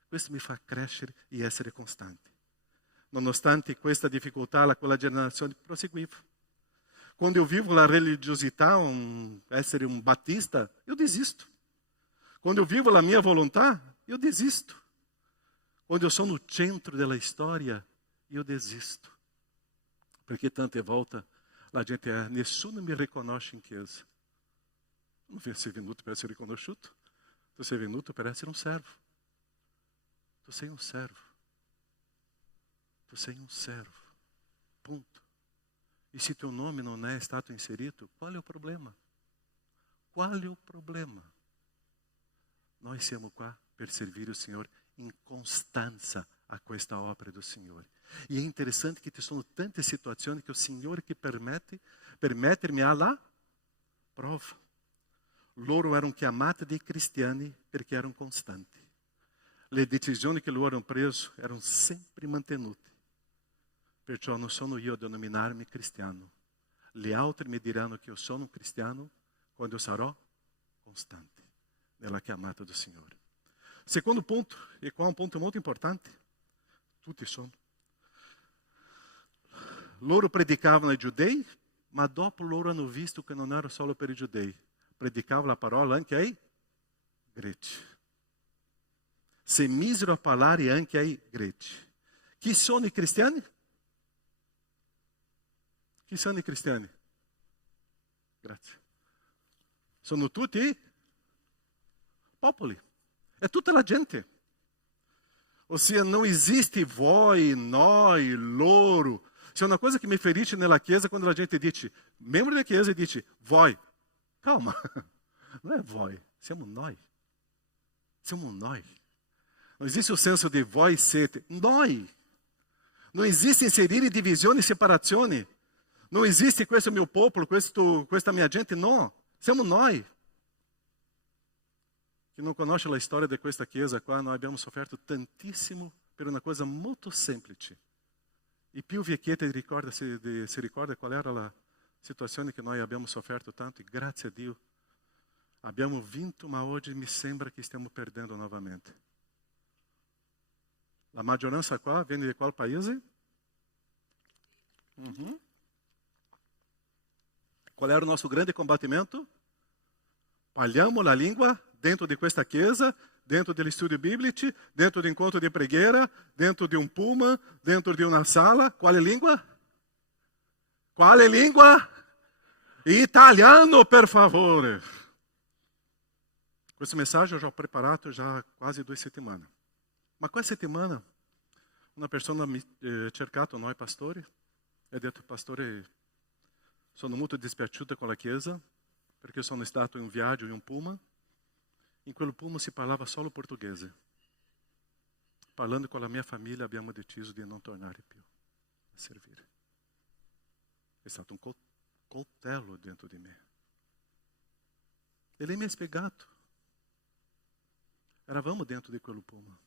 Questo mi fa crescere e essere costante. Nonostante questa difficoltà, quella generazione proseguiva. Quando io vivo la religiosità, essere un battista, io desisto. Quando io vivo la mia volontà, io desisto. Quando io sono il centro della storia, io desisto. Perché tante volte la gente nessuno mi riconosce in chiesa. Non sei venuto per essere riconosciuto, tu sei venuto per essere un servo. Tu sei un servo. Tu sei un servo. Punto. E se teu nome non è stato inserito, qual è il problema? Qual è il problema? Noi siamo qua per servire il Signore in costanza a questa opera do Signore. E è interessante che ci sono tante situazioni che il Signore che permette mettermi alla prova. Loro erano chiamati dei cristiani perché erano costanti. Le decisioni che loro hanno preso erano sempre mantenute. Perciò non sono io a denominarmi cristiano. Gli altri mi diranno che io sono un cristiano quando io sarò costante nella chiamata do Signore. Secondo punto, e qua è un punto molto importante, tutti sono. Loro predicavano ai giudei, ma dopo loro hanno visto che non era solo per i giudei. Predicavano la parola anche ai greci. Si misero a parlare anche ai greci. Chi sono i cristiani? Chi sono i cristiani? Grazie. Sono tutti popoli. È tutta la gente. Ossia, non esiste voi, noi, loro. C'è una cosa che mi ferisce nella Chiesa quando la gente dice, membro della Chiesa dice, voi. Calma, non è voi, siamo noi. Siamo noi. Non esiste o senso di voi siete, noi. Non esiste inserire divisioni e separazioni. Non esiste questo mio popolo, questa mia gente, no. Siamo noi. Chi non conosce la storia di questa chiesa qua, noi abbiamo sofferto tantissimo per una cosa molto semplice. E più vecchietta si ricorda qual era la situazione che noi abbiamo sofferto tanto, e grazie a Dio abbiamo vinto, ma oggi mi sembra che stiamo perdendo novamente. La maggioranza qua viene di qual paese? Qual era o nosso grande combattimento? Parliamo la língua dentro di questa chiesa, dentro degli studi biblici, dentro di incontro di preghiera, dentro di un pullman, dentro di una sala. Quale lingua? Quale lingua? Italiano, per favore. Questo messaggio eu já ho preparato già quasi 2 settimane. Ma questa settimana una persona mi ha cercato noi pastori e ha detto, pastore, sono molto dispiaciuta con la chiesa perché sono stato in un viaggio in un pullman. In quel pullman si parlava solo portoghese. Parlando con la mia famiglia abbiamo deciso di non tornare più a servire. È stato un coltello dentro di me. E lei mi ha spiegato. Eravamo dentro di quel pullman.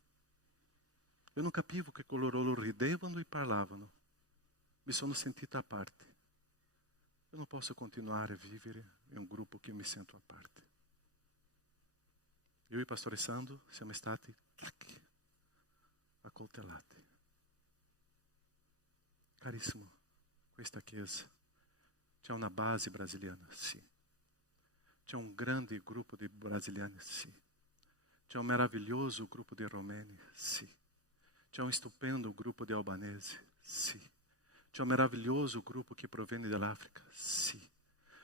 Eu non capivo che loro ridevano e parlavano. Mi sono sentita a parte. Eu non posso continuare a vivere in un gruppo che mi sento a parte. Io e il pastore Sandro siamo stati accoltellati. Carissimo, questa chiesa c'è una base brasiliana? Sì. C'è un grande gruppo di brasiliani? Sì. C'è un meraviglioso gruppo di romeni? Sì. C'è un stupendo gruppo di albanesi? Sì. C'è un meraviglioso gruppo che proviene dall'Africa? Sì.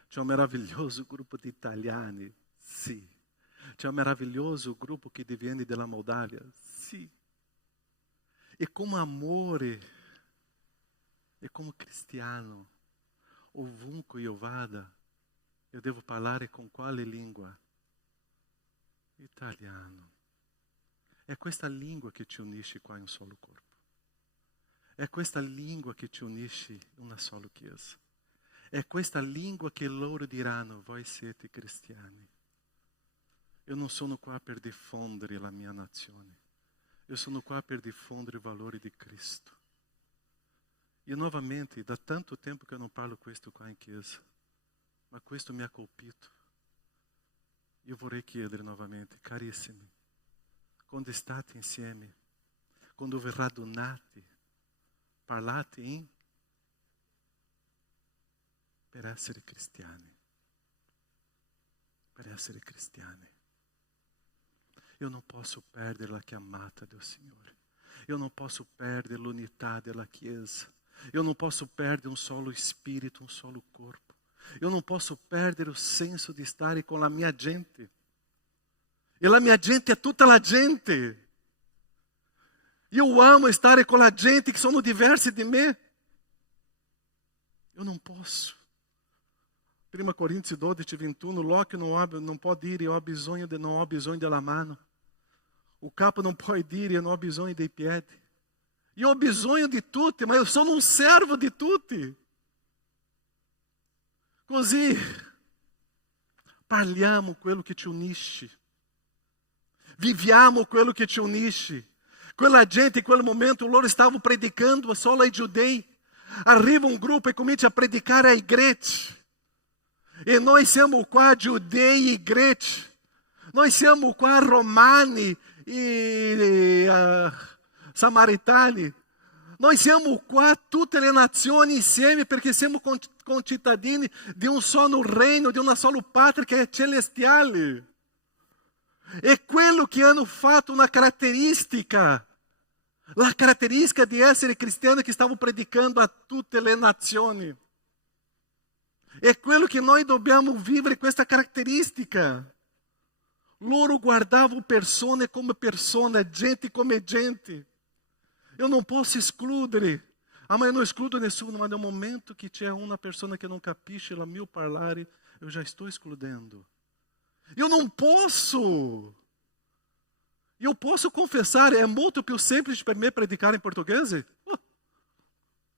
C'è un meraviglioso gruppo di italiani? Sì. C'è un meraviglioso gruppo che viene dalla Moldavia? Sì. E come amore, e come cristiano, ovunque io vada, io devo parlare con quale lingua? Italiano. È questa lingua che ci unisce qua in un solo corpo. È questa lingua che ci unisce in una sola chiesa. È questa lingua che loro diranno, voi siete cristiani. Io non sono qua per diffondere la mia nazione. Io sono qua per diffondere i valori di Cristo. Io nuovamente, da tanto tempo che eu non parlo questo qua in chiesa, ma questo mi ha colpito. Io vorrei chiedere nuovamente, carissimi, quando state insieme, quando vi radunate, parlate per essere cristiani. Per essere cristiani. Io non posso perdere la chiamata del Signore. Io non posso perdere l'unità della Chiesa. Io non posso perdere un solo spirito, un solo corpo. Io non posso perdere il senso di stare con la mia gente. E la mia gente è tutta la gente. Io amo stare con la gente che sono diversi di me. Io non posso. 1 Corinzi 12, 21, l'occhio non può dire non ho bisogno della mano. O capo non può dire io non ho bisogno dei piedi. Io ho bisogno di tutti, ma io sono un servo di tutti. Così parliamo quello che ci unisce. Viviamo quello che ci unisce. Quella gente in quel momento loro stavano predicando solo ai giudei. Arriva un gruppo e comincia a predicare ai greci. E noi siamo qua giudei e greci. Noi siamo qua romani e samaritani. Noi siamo qua tutte le nazioni insieme perché siamo concittadini di un solo reino, di una sola patria che è celestiale. E quello che hanno fatto una caratteristica La caratteristica di essere cristiani che stavo predicando a tutte le nazioni. È quello che noi dobbiamo vivere, questa caratteristica. Loro guardavano persone come persone, gente come gente. Eu não posso escludere. Ma eu não escludo nessuno, ma nel momento che c'è una persona che non capisce il mio parlare, eu já estou escludendo. Eu não posso. Eu posso confessar, é muito più semplice per me predicare in portoghese?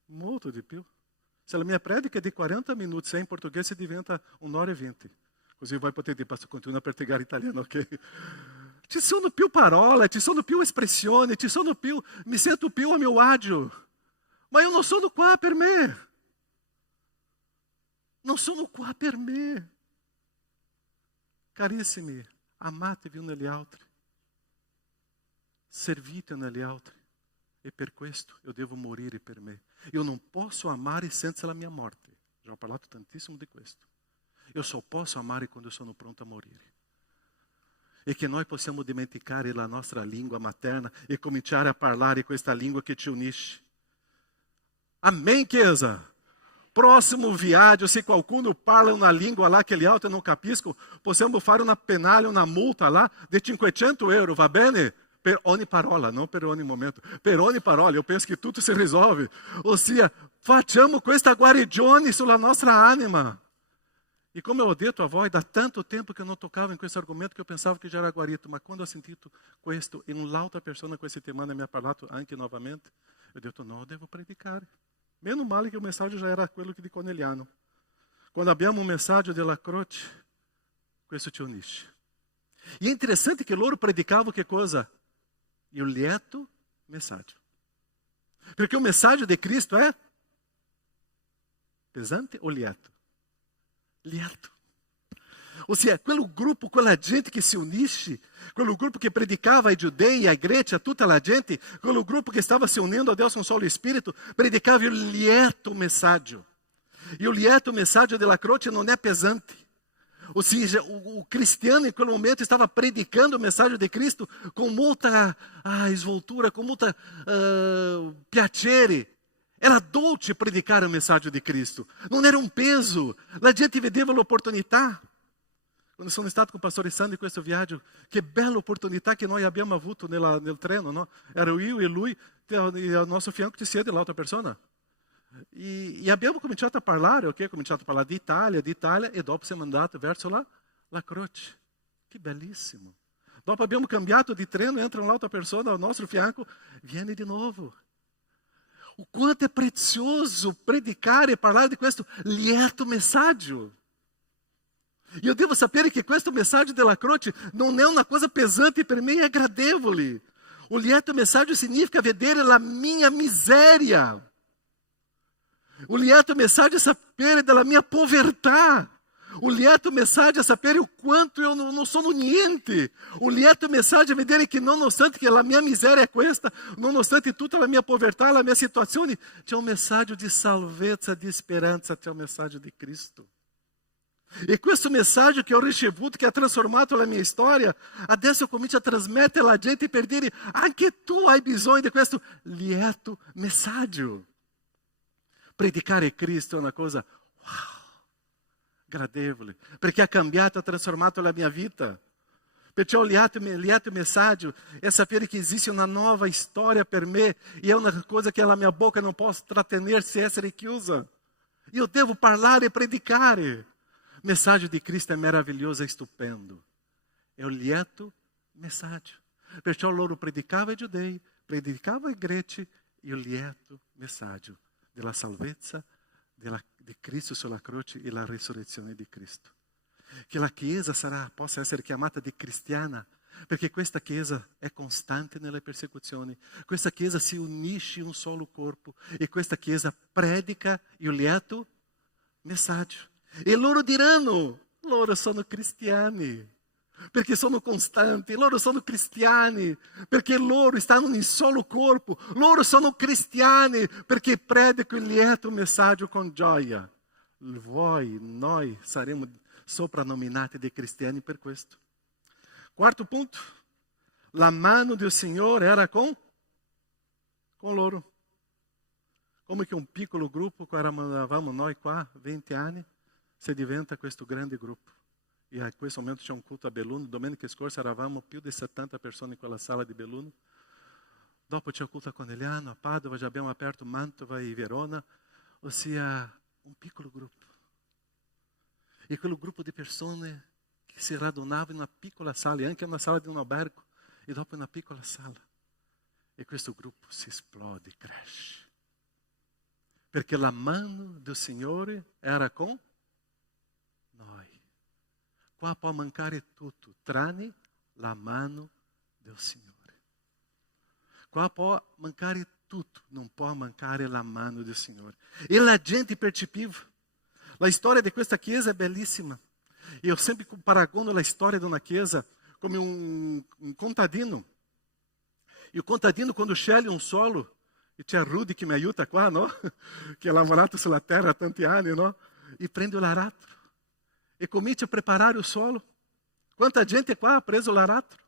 Molto di più. Se la mia predica è di 40 minuti, se è in portoghese diventa 1 ora e 20. Così voi potete dire, pastor, continua a predicare italiano, ok? Ci sono più parole, ci sono più espressioni, mi sento più a mio agio. Ma io non sono qua per me. Non sono qua per me. Carissimi, amatevi uni agli altri. Servite uni agli altri. E per questo io devo morire per me. Io non posso amare senza la mia morte. Già ho parlato tantissimo di questo. Io só posso amare quando sono pronto a morire. E che noi possiamo dimenticare la nostra lingua materna e cominciare a parlare questa lingua che ci unisce. Amém, Chiesa? Próximo viaggio, se qualcuno parla una lingua lá che gli altri non capiscono, possiamo fare una penale, una multa lá de 500 euro, va bene? Per ogni parola, non per ogni momento. Per ogni parola, eu penso che tutto si risolve. Ossia, facciamo questa guarigione sulla nostra anima. E come eu ho detto a voi, da tanto tempo che eu non toccavo in questo argomento che eu pensavo che già era guarito, ma quando ho sentito questo e un'altra persona questa settimana mi ha parlato anche novamente, eu ho detto no, devo predicare. Meno male che il messaggio già era quello di Corneliano. Quando abbiamo un messaggio della croce, questo ci unisce. E è interessante che loro predicavano che cosa? Il lieto messaggio. Perché il messaggio di Cristo è pesante o lieto? Lieto. Ossia, quel gruppo, quella gente che si unisce, quel gruppo che predicava ai giudei, ai greci, a tutta la gente, quel gruppo che stava se unindo a Deus com solo Espírito, predicava il lieto messaggio. E o lieto messaggio della croce non è pesante. Ou seja, o cristiano em aquele momento estava predicando o mensagem de Cristo com muita svoltura, com muita piacere. Era dolce predicare o messaggio di Cristo. Non era un peso. La gente vedeva l'opportunità. Quando sono stato con il pastore Sandro in questo viaggio, che bella opportunità che noi abbiamo avuto nel treno, no? Era io e lui, e al nostro fianco ci siede l'altra persona. E abbiamo cominciato a parlare, ok? Cominciato a parlare di Italia, e dopo siamo andati verso la croce. Che bellissimo. Dopo abbiamo cambiato di treno, entra un'altra persona al nostro fianco, viene di nuovo. O quanto è prezioso predicare e parlare di questo lieto messaggio. Io devo sapere che questo messaggio della croce non è una cosa pesante per me, è gradevole. O lieto messaggio significa vedere la mia miseria. O lieto messaggio è sapere della mia povertà. O lieto messaggio è sapere o quanto io non sono niente. O lieto messaggio è vedere che nonostante che la mia miseria è questa, nonostante tutta la mia povertà, la mia situazione, c'è un messaggio di salvezza, di speranza, c'è un messaggio di Cristo. E questo messaggio che ho ricevuto, che ha trasformato la mia storia, adesso comincio a trasmettere alla gente per dire, anche tu hai bisogno di questo lieto messaggio. Predicare Cristo è una cosa, wow, gradevole, perché ha cambiato, ha trasformato la mia vita. Perciò il lieto messaggio è sapere che esiste una nuova storia per me e è una cosa che la mia bocca non può trattenersi e essere chiusa. Io devo parlare e predicare. Il messaggio di Cristo è meraviglioso e stupendo. È un lieto messaggio. Perciò loro predicavano ai giudei, predicavano ai greci il lieto messaggio della salvezza di Cristo sulla croce e la risurrezione di Cristo. Che la Chiesa possa essere chiamata di cristiana, perché questa Chiesa è costante nelle persecuzioni, questa Chiesa si unisce in un solo corpo e questa Chiesa predica il lieto messaggio. E loro diranno, loro sono cristiani, perché sono costanti, loro sono cristiani, perché loro stanno in un solo corpo, loro sono cristiani, perché predicano il lieto messaggio con gioia. Noi saremo soprannominati dei cristiani per questo. Quarto punto, la mano del Signore era con con loro. Come che un piccolo gruppo, che eravamo noi qua, 20 anni, si diventa questo grande gruppo. E a questo momento c'è un culto a Belluno. Domenica scorsa eravamo più di 70 persone in quella sala di Belluno. Dopo c'è il culto a Conegliano, a Padova, già abbiamo aperto Mantova e Verona, ossia un piccolo gruppo. E quel gruppo di persone che si radunava in una piccola sala, e anche una sala di un albergo, e dopo in una piccola sala. E questo gruppo si esplode, cresce. Perché la mano del Signore era con noi. Qua può mancare tutto, tranne la mano del Signore. Qua può mancare tutto, non può mancare la mano del Signore. E la gente percepiva. La storia di questa chiesa è bellissima. Io sempre paragono la storia di una chiesa come un contadino. E il contadino, quando sceglie un solo, e c'è Rudy che mi aiuta qua, no? Che ha lavorato sulla terra tanti anni, no? E prende l'aratro e comincia a preparare il solo. Quanta gente qua ha preso l'aratro?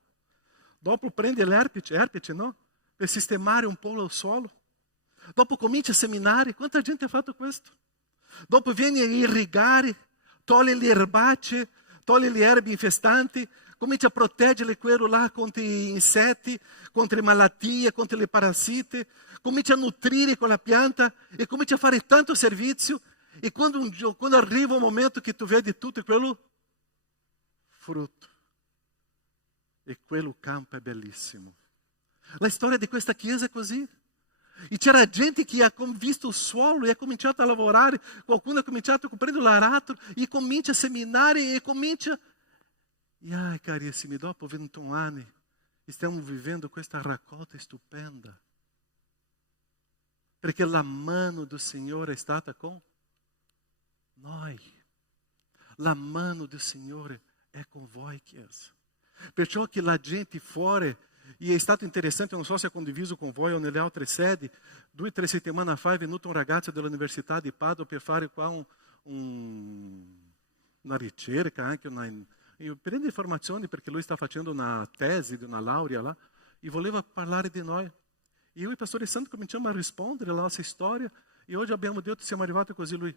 Dopo prende l'erpice, no? Per sistemare un po' il solo. Dopo comincia a seminare. Quanta gente ha fatto questo? Dopo viene a irrigare, toglie le erbacce, toglie le erbe infestanti, comincia a proteggere quello là contro gli insetti, contro le malattie, contro le parassite, comincia a nutrire quella pianta e comincia a fare tanto servizio. E quando arriva un momento che tu vedi tutto quello frutto, e quello campo è bellissimo. La storia di questa chiesa è così. E c'era gente che ha visto il suolo e ha cominciato a lavorare, qualcuno ha cominciato a prendere l'aratro e comincia a seminare e comincia. E ai carissimi, dopo 21 anni stiamo vivendo questa raccolta stupenda. Perché la mano del Signore è stata con noi. La mano del Signore è con voi, chiesa. Perciò che la gente fuori. E è stato interessante, non so se è condiviso con voi o nelle altre sedi, 2 o 3 settimane fa è venuto un ragazzo dell'Università di Padova per fare qua una ricerca, anche prendere informazioni perché lui sta facendo una tesi di una laurea là e voleva parlare di noi. E io e il pastore Santo cominciamo a rispondere alla nostra storia e oggi abbiamo detto, siamo arrivati così lui.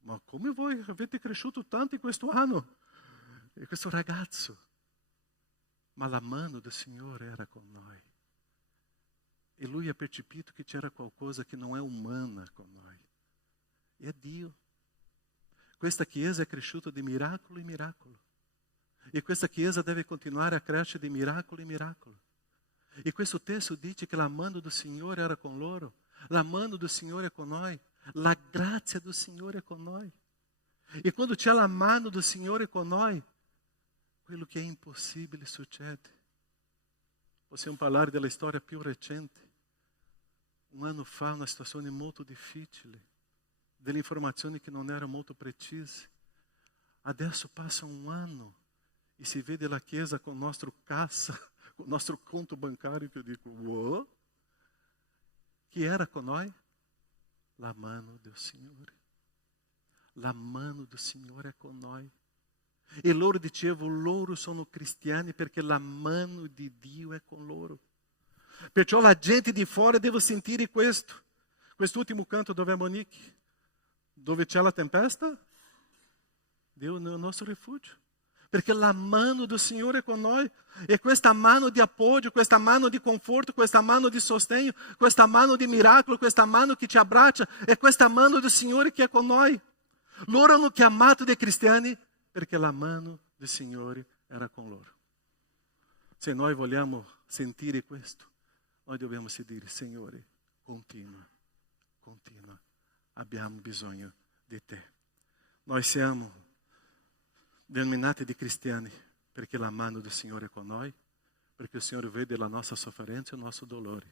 Ma come voi avete cresciuto tanto in questo anno? E questo ragazzo. Ma la mano del Signore era con noi. E lui ha percepito che c'era qualcosa che non è umana con noi. E è Dio. Questa chiesa è cresciuta di miracolo in miracolo. E questa chiesa deve continuare a crescere di miracolo in miracolo. E questo testo dice che la mano del Signore era con loro. La mano del Signore è con noi. La grazia del Signore è con noi. E quando c'è la mano del Signore con noi, quello che è impossibile succede. Possiamo parlare della storia più recente. Un anno fa, una situazione molto difficile, delle informazioni che non erano molto precise. Adesso passa un anno e si vede la Chiesa con il nostro cassa, con il nostro conto bancario, che io dico, wow! Chi era con noi? La mano del Signore. La mano del Signore è con noi. E loro dicevano, loro sono cristiani perché la mano di Dio è con loro. Perciò la gente di fuori deve sentire questo. Quest'ultimo canto dove è Monique? Dove c'è la tempesta? Dio è il nostro rifugio. Perché la mano del Signore è con noi. E questa mano di appoggio, questa mano di conforto, questa mano di sostegno, questa mano di miracolo, questa mano che ci abbraccia, è questa mano del Signore che è con noi. Loro hanno chiamato dei cristiani perché la mano del Signore era con loro. Se noi vogliamo sentire questo, noi dobbiamo dire, Signore, continua, continua, abbiamo bisogno di te. Noi siamo denominati di cristiani perché la mano del Signore è con noi, perché il Signore vede la nostra sofferenza e il nostro dolore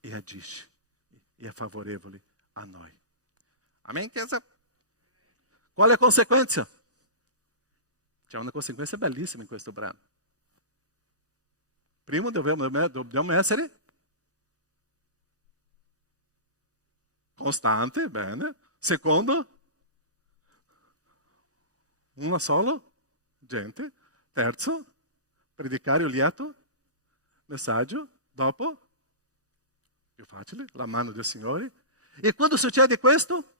e agisce, e è favorevole a noi. Amen, chiesa? Qual è la conseguenza? C'è una conseguenza bellissima in questo brano. Primo, dobbiamo essere costanti, bene. Secondo, una sola gente. Terzo, predicare il lieto messaggio. Dopo, Più facile, la mano del Signore. E quando succede questo?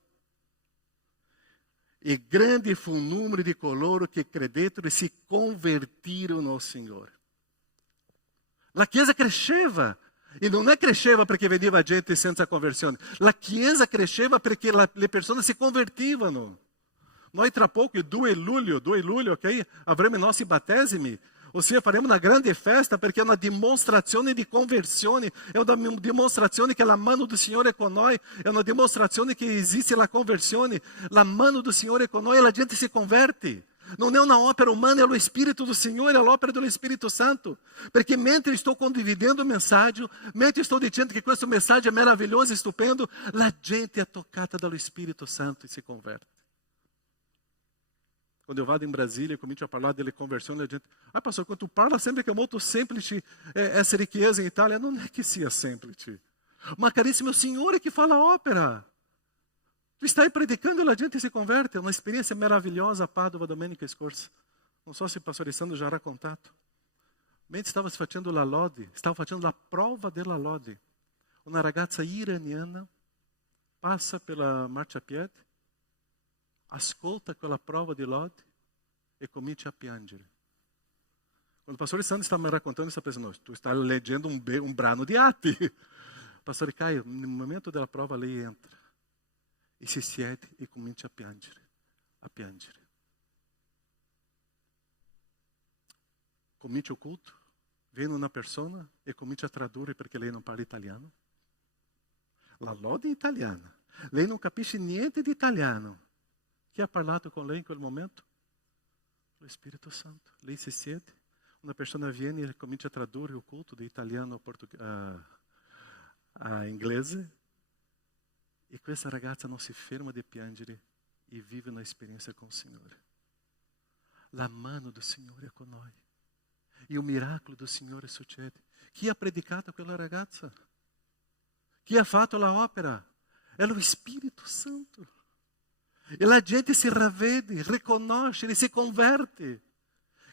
E grande fu un numero di coloro che credettero e si convertirono al Signore. La Chiesa cresceva. E non è cresceva perché vedeva gente senza conversione. La Chiesa cresceva perché le persone si convertivano. Noi tra poco, il 2 luglio, ok? Avremo i nostri battesimi. Ossia faremo una grande festa perché è una dimostrazione di conversione. È una dimostrazione che la mano del Signore è con noi. È una dimostrazione che esiste la conversione. La mano del Signore è con noi e la gente si converte. Non è una opera umana, è lo Spirito do Signore, è l'opera dello Spirito Santo. Perché mentre sto condividendo il messaggio, mentre sto dicendo che questo messaggio è meraviglioso e stupendo, la gente è toccata dallo Spirito Santo e si converte. Quando eu vado in Brasília e comincio a parlare delle conversioni, la gente, pastor, quando tu parla sempre che è molto semplice essere chiesa in Italia, non è che sia semplice. Ma carissimo, è il Signore che fa la opera. Tu stai predicando e la gente si converte. È una esperienza meravigliosa a Padova domenica scorsa. Non so se il pastore Sandro já raccontato. Mentre stava facendo la lode, stava facendo la prova della lode, una ragazza iraniana passa pela marciapiede, ascolta quella prova di lode e comincia a piangere. Quando il pastore Sandro stava mi raccontando, stava pensando, tu stai leggendo un brano di Atti. Pastore Caio, nel momento della prova lei entra e si siede e comincia a piangere, a piangere. Comincia o culto, viene una persona e comincia a tradurre perché lei non parla italiano. La lode è italiana, lei non capisce niente di italiano. Chi ha parlato con lei in quel momento? Lo Spirito Santo. Lei si siede, una persona viene e comincia a tradurre il culto da italiano a inglese. E questa ragazza non si ferma di piangere e vive una esperienza con il Signore. La mano del Signore è con noi. E il miracolo del Signore succede. Chi ha predicato quella ragazza? Chi ha fatto la opera? È lo Spirito Santo. E la gente si ravvede, riconosce e si converte.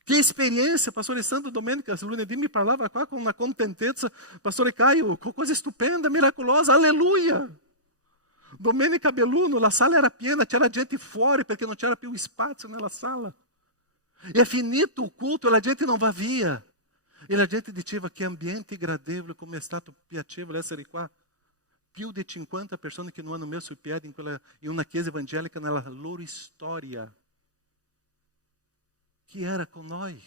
Che esperienza, pastore Sandro domenica, lunedì mi parlava qua con una contentezza, pastore Caio, coisa stupenda, miraculosa, alleluia. Domenica Belluno, la sala era piena, c'era gente fuori perché non c'era più spazio nella sala. E è finito il culto e la gente non va via. E la gente diceva che ambiente gradevole, come è stato piacevole essere qua. Più di 50 persone che non hanno messo il piede in una chiesa evangelica nella loro storia. Chi era con noi?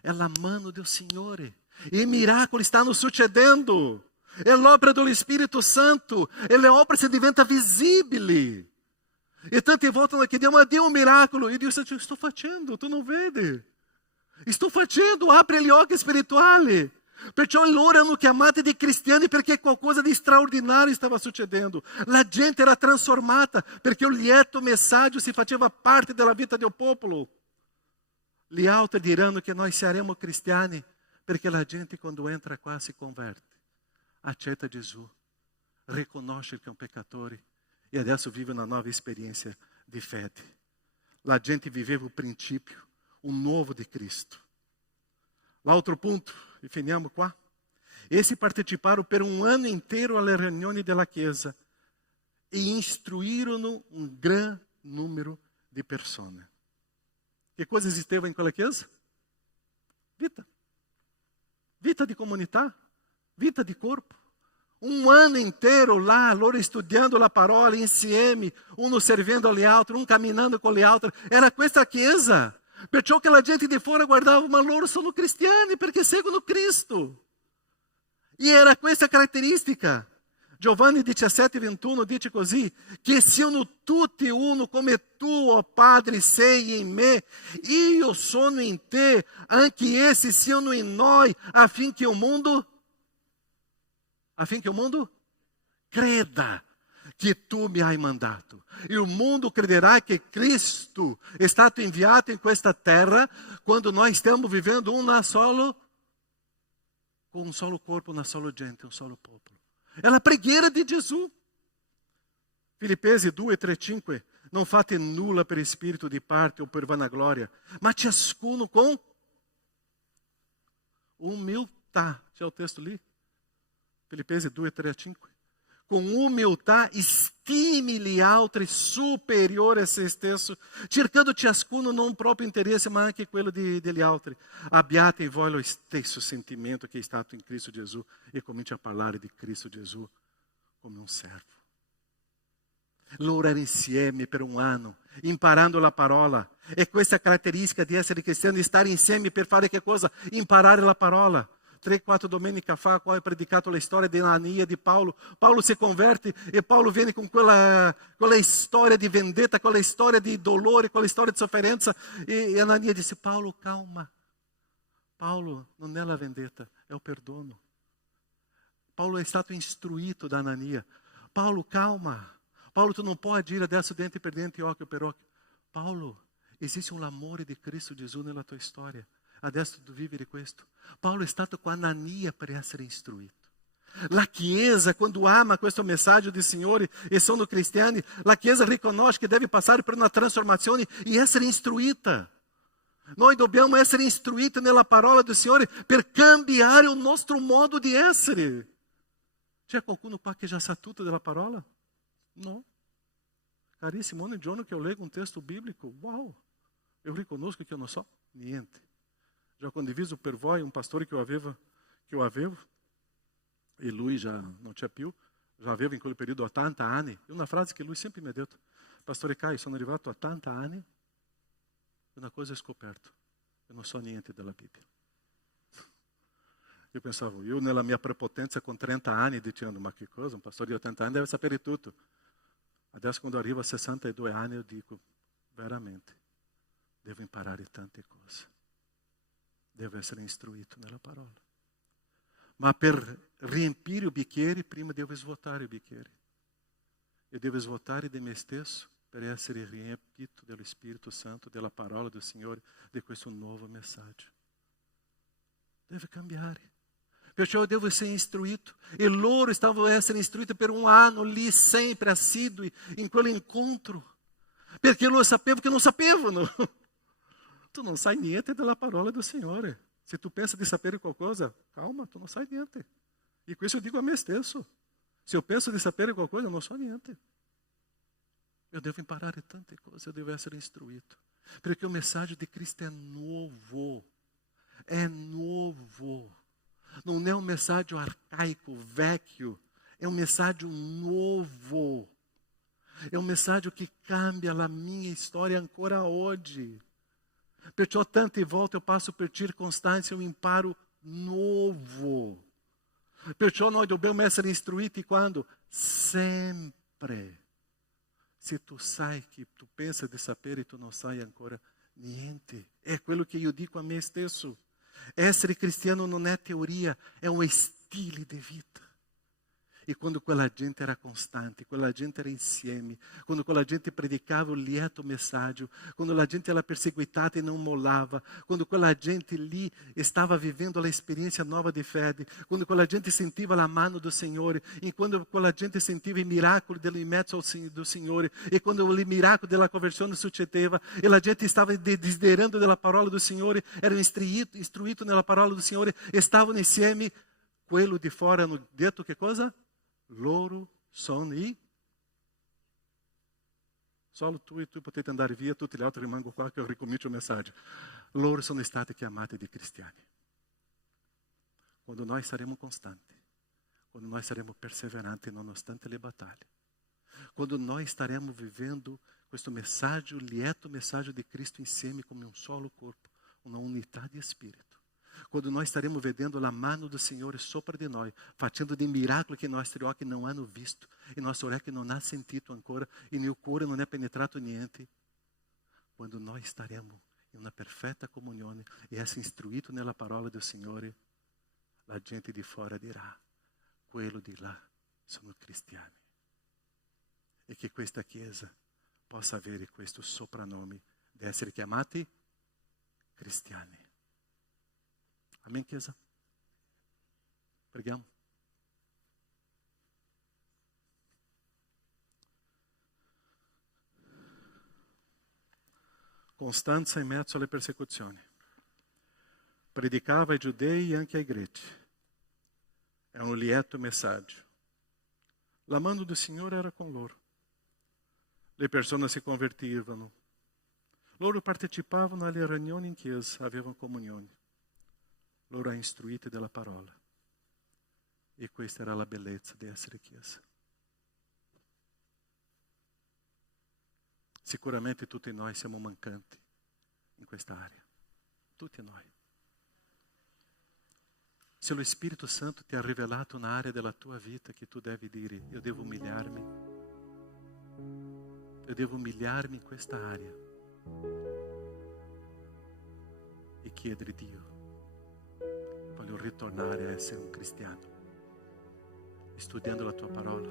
È la mano del Signore. E i miracoli stanno succedendo. È l'opera dello Spirito Santo. E le opere si diventa visibili. E tante volte noi chiediamo a Dio un miracolo. E Dio dice, sto facendo, tu non vedi. Sto facendo, apri gli occhi spirituali. Perciò loro erano chiamati di cristiani perché qualcosa di straordinario stava succedendo. La gente era trasformata perché il lieto messaggio si faceva parte della vita del popolo. Gli altri diranno che noi saremo cristiani perché la gente quando entra qua si converte. Accetta Gesù, riconosce che è un peccatore e adesso vive una nuova esperienza di fede. La gente viveva il principio, un nuovo di Cristo. L'altro punto, e finiamo qua. Essi parteciparam per un anno inteiro alle riunioni della Chiesa e instruirono un gran numero di persone. Che cosa esisteva in quella Chiesa? Vita. Vita di comunità, vita di corpo. Un anno inteiro lá, loro studiando la parola insieme, uno servendo agli altri, un camminando con gli altri. Era questa Chiesa. Perciò che la gente di fuori guardava, ma loro sono cristiani perché seguono Cristo. E era questa caratteristica. Giovanni 17:21 dice così, che siano tutti uno come tu, ó Padre, sei in me, io sono in te, anche essi siano in noi, affinché il mondo creda che tu mi hai mandato. Il mondo crederà che Cristo è stato inviato in questa terra quando noi stiamo vivendo con un solo corpo, una sola gente, un solo popolo. È la preghiera di Gesù. Filippesi 2:3-5. Non fate nulla per spirito di parte o per vanagloria, ma ciascuno con umiltà. C'è il testo lì? Filippesi 2, 3 a 5. Com umiltà stimi gli altri superiore a se stesso, cercando ciascuno non proprio interesse, ma anche quello degli altri. Abbiate in voi lo stesso sentimento che è stato in Cristo Gesù e cominci a parlare di Cristo Gesù come un servo. Loro erano insieme per un anno, imparando la parola. E questa caratteristica di essere cristiano, di stare insieme per fare che cosa? Imparare la parola. 3-4 domeniche fa, quando ho predicato la storia di Anania e di Paulo. Paulo si converte e Paulo viene con quella storia di vendetta, quella storia di dolore, quella storia di sofferenza. E Anania disse, Paulo, calma. Paulo, non è la vendetta, è il perdono. Paulo è stato istruito da Anania. Paulo, calma. Paulo, tu non puoi agire adesso dente per dente, occhio per occhio. Paulo, esiste un amore di Cristo Gesù nella tua storia. Adesso tu vivi di questo. Paulo è stato con Anania per essere istruito. La Chiesa, quando ama questo messaggio del Signore e sono cristiani, la Chiesa riconosce che deve passare per una trasformazione e essere istruita. Noi dobbiamo essere istruiti nella parola del Signore per cambiare il nostro modo di essere. C'è qualcuno qua che già sa tutto della parola? No. Carissimo, ogni giorno che io leggo un testo biblico, wow, io riconosco che io non so niente. Já condiviso per voi um pastor que eu avevo, e lui já não tinha più, já aveva in quel periodo 80 anni, e una frase che lui sempre mi ha detto, Pastore Caio, sono arrivato a 80 anni, e una cosa ho scoperto, io non so niente della Bibbia. Io pensavo, io nella mia prepotenza con 30 anni, dicendo, ma che cosa, un pastore di 80 anni deve sapere tutto. Adesso quando arrivo a 62 anni, io dico, veramente, devo imparare tante cose. Devo essere istruito nella parola. Ma per riempire i bicchieri, prima devo svuotare i bicchieri. Io devo svuotare di me stesso per essere riempito dello Spirito Santo, della parola del Signore, di questo nuovo messaggio. Deve cambiare. Perciò io devo essere istruito. E loro stavano essere istruiti per un anno lì, sempre assidui, in quell'incontro. Perché loro sapevano che non sapevano. Tu non sai niente della parola do Signore. Se tu pensa di sapere qualcosa, calma, tu non sai niente. E questo io dico a me stesso. Se io penso di sapere qualcosa, eu non so niente. Eu devo imparare tante cose, eu devo essere istruito. Perché il messaggio di Cristo è nuovo. È nuovo. Non è un messaggio arcaico, vecchio. È un messaggio nuovo. È un messaggio che cambia la mia storia ancora oggi. Perciò tante volte eu passo per circostanze, eu imparo novo. Perciò noi dobbiamo essere istruiti quando? Sempre. Se tu sai che tu pensa di sapere e tu non sai ancora niente. È quello che io dico a me stesso. Essere cristiano non è teoria, è un stile di vita. E quando quella gente era constante, quella gente era insieme, quando quella gente predicava il lieto messaggio, quando la gente era perseguitata e non mollava, quando quella gente lì stava vivendo la esperienza nuova di fede, quando quella gente sentiva la mano do Signore, e quando quella gente sentiva i miracoli in mezzo do Signore, e quando il miracolo della conversione succedeva, e la gente stava desiderando della parola do Signore, erano istruito nella parola do Signore, e stavano insieme, quello di fuori hanno detto che cosa? Loro sono solo tu e tu potete andare via, tutti gli altri rimangono qua che io ricomincio il messaggio. Loro sono stati chiamati di cristiani. Quando noi saremo costanti, quando noi saremo perseveranti nonostante le battaglie, quando noi staremo vivendo questo messaggio, lieto messaggio di Cristo insieme come un solo corpo, una unità di spirito. Quando nós estaremos vedendo a mano do Senhor sopra de nós, facendo de miracoli che i nostri occhi non hanno visto, e nostro orecchio non ha sentito ancora, e nel cuore non è penetrato niente. Quando nós estaremo in una perfetta comunione e essere istruito nella parola del Signore, la gente di fora dirà, quello di là sono cristiani. E che questa Chiesa possa avere questo soprannome di essere chiamati cristiani. Amém, Chiesa? Preghiamo. Costanza in mezzo alle persecuzioni. Predicava ai giudei e anche ai greci. È un lieto messaggio. La mano del Signore era con loro. Le persone si convertivano. Loro partecipavano alle riunioni in chiesa, avevano comunione. Loro erano istruiti della parola. E questa era la bellezza di essere chiesa. Sicuramente tutti noi siamo mancanti in questa area. Tutti noi. Se lo Spirito Santo ti ha rivelato un'area della tua vita che tu devi dire, io devo umiliarmi in questa area e chiedere Dio, voglio ritornare a essere un cristiano, studiando la tua parola,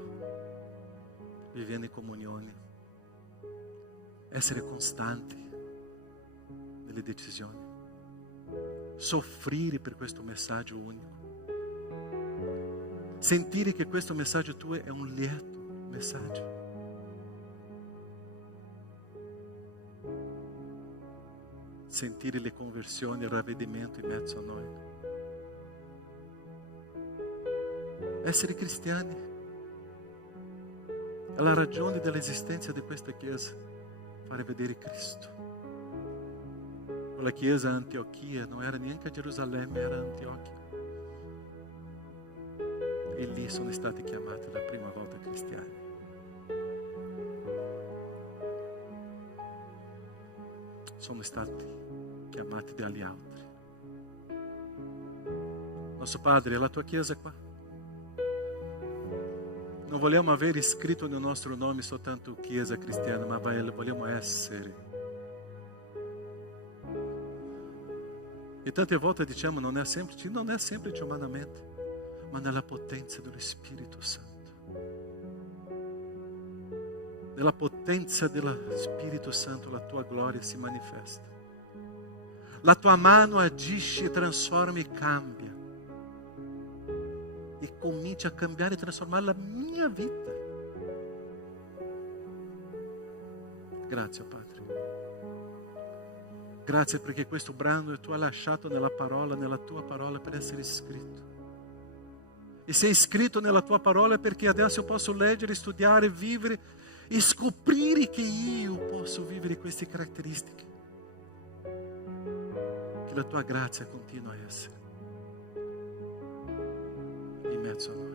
vivendo in comunione, essere costanti nelle decisioni, soffrire per questo messaggio unico, sentire che questo messaggio tuo è un lieto messaggio. Sentire le conversioni e il ravvedimento in mezzo a noi. Essere cristiani è la ragione dell'esistenza di questa chiesa, fare vedere Cristo. La chiesa a Antiochia non era neanche a Gerusalemme, era a Antiochia. E lì sono stati chiamati la prima volta cristiani. Sono stati chiamati dagli altri. Nostro Padre, la tua chiesa qua. Non vogliamo avere scritto nel nostro nome soltanto chiesa cristiana, ma vogliamo essere. E tante volte diciamo non è semplice umanamente, ma nella potenza dello Spirito Santo. Nella potenza dello Spirito Santo la tua gloria si manifesta. La tua mano agisce, trasforma e cambia. E comincia a cambiare e trasformare la mia vita. Grazie Padre. Grazie perché questo brano tu hai lasciato nella tua parola per essere scritto. E sei scritto nella tua parola perché adesso io posso leggere, studiare, vivere e scoprire che io posso vivere queste caratteristiche. Che la tua grazia continua a essere in mezzo a noi.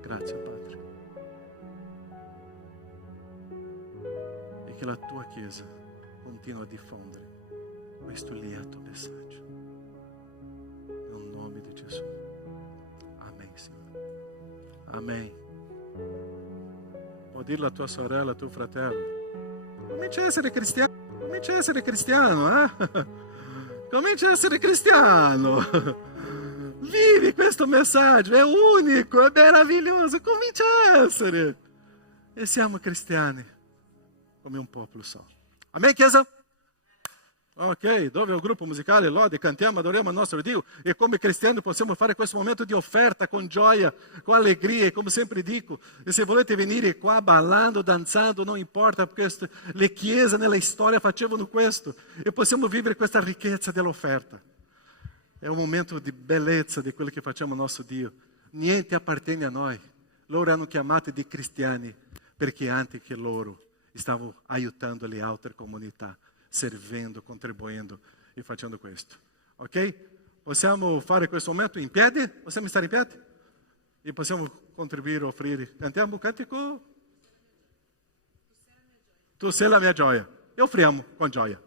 Grazie Padre. E che la tua Chiesa continua a diffondere questo lieto messaggio. Nel nome di Gesù. Amen, Signore. Amen. Può dirlo a tua sorella, a tuo fratello. Comincia a essere cristiano. Comincia a essere cristiano, eh? Comincia a essere cristiano. Vivi questo messaggio, è unico, è meraviglioso. Comincia a essere. E siamo cristiani come un popolo só. Amen, Chiesa? Ok, dove è il gruppo musicale? Lode, cantiamo, adoriamo il nostro Dio. E come cristiani possiamo fare questo momento di offerta con gioia, con allegria. E come sempre dico, e se volete venire qua ballando, danzando, non importa, perché le chiese nella storia facevano questo. E possiamo vivere questa ricchezza dell'offerta. È un momento di bellezza di quello che facciamo al nostro Dio. Niente appartiene a noi. Loro hanno chiamato di cristiani perché anche che loro stavano aiutando le altre comunità, servendo, contribuendo e facendo questo. Ok? Possiamo fare questo momento in piedi? Possiamo stare in piedi? E possiamo contribuire, offrire. Cantiamo un cantico? Tu sei la mia gioia. E offriamo con gioia.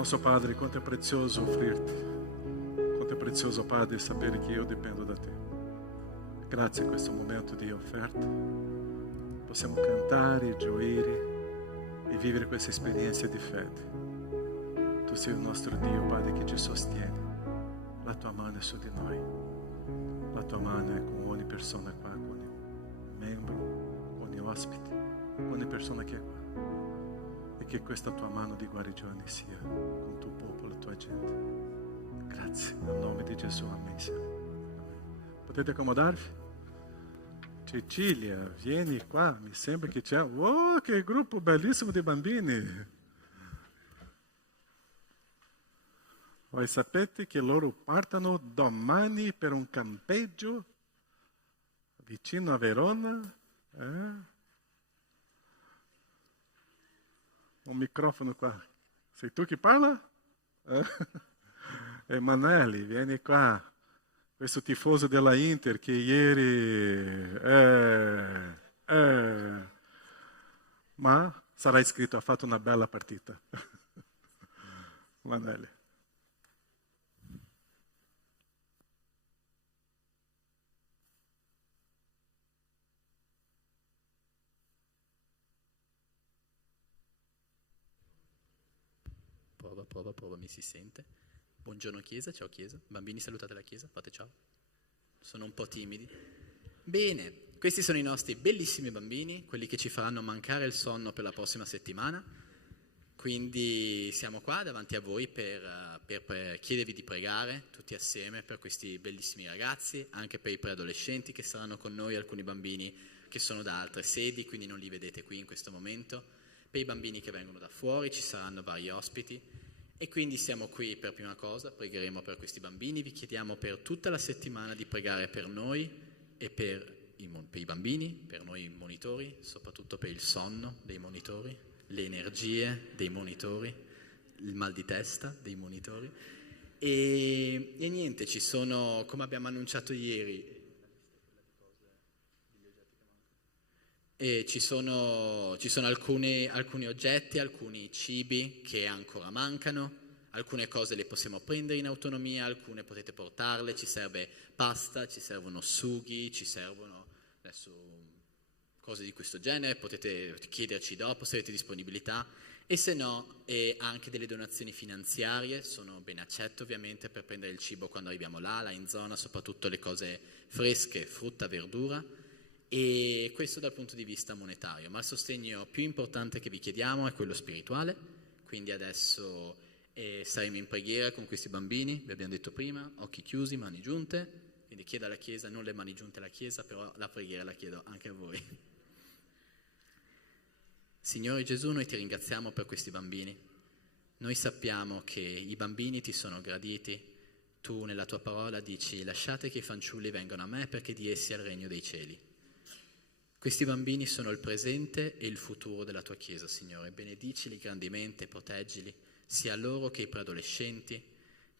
Nostro Padre, quanto è prezioso offrirti, quanto è prezioso, Padre, sapere che io dipendo da te. Grazie a questo momento di offerta. Possiamo cantare, gioire e vivere questa esperienza di fede. Tu sei il nostro Dio, Padre, che ci sostiene. La tua mano è su di noi. La tua mano è con ogni persona qua, con ogni membro, ogni ospite, ogni persona che è qua. E che questa tua mano di guarigione sia con il tuo popolo, la tua gente. Grazie, nel nome di Gesù, amen. Potete accomodarvi? Cecilia, vieni qua, mi sembra che c'è... Oh, che gruppo bellissimo di bambini! Voi sapete che loro partono domani per un campeggio vicino a Verona? Un microfono qua. Sei tu che parla? Emanuele, vieni qua. Questo tifoso della Inter che ieri... Ma sarà iscritto, ha fatto una bella partita. Emanuele. Prova, mi si sente. Buongiorno Chiesa, ciao Chiesa. Bambini, salutate la Chiesa, fate ciao. Sono un po' timidi. Bene, questi sono i nostri bellissimi bambini, quelli che ci faranno mancare il sonno per la prossima settimana. Quindi siamo qua davanti a voi per chiedervi di pregare tutti assieme per questi bellissimi ragazzi, anche per i preadolescenti che saranno con noi, alcuni bambini che sono da altre sedi, quindi non li vedete qui in questo momento. Per i bambini che vengono da fuori ci saranno vari ospiti e quindi siamo qui per prima cosa, pregheremo per questi bambini, vi chiediamo per tutta la settimana di pregare per noi e per i bambini, per noi monitori, soprattutto per il sonno dei monitori, le energie dei monitori, il mal di testa dei monitori e niente, ci sono, come abbiamo annunciato ieri, e ci sono alcuni oggetti, alcuni cibi che ancora mancano, alcune cose le possiamo prendere in autonomia, alcune potete portarle, ci serve pasta, ci servono sughi, ci servono adesso cose di questo genere, potete chiederci dopo se avete disponibilità e se no anche delle donazioni finanziarie, sono ben accette ovviamente per prendere il cibo quando arriviamo là in zona, soprattutto le cose fresche, frutta, verdura. E questo dal punto di vista monetario, ma il sostegno più importante che vi chiediamo è quello spirituale, quindi adesso saremo in preghiera con questi bambini, vi abbiamo detto prima, occhi chiusi, mani giunte, quindi chiedo alla Chiesa, non le mani giunte alla Chiesa, però la preghiera la chiedo anche a voi. Signore Gesù, noi ti ringraziamo per questi bambini, noi sappiamo che i bambini ti sono graditi, tu nella tua parola dici lasciate che i fanciulli vengano a me perché di essi è il regno dei cieli. Questi bambini sono il presente e il futuro della tua Chiesa, Signore. Benedicili grandemente, proteggili, sia loro che i preadolescenti.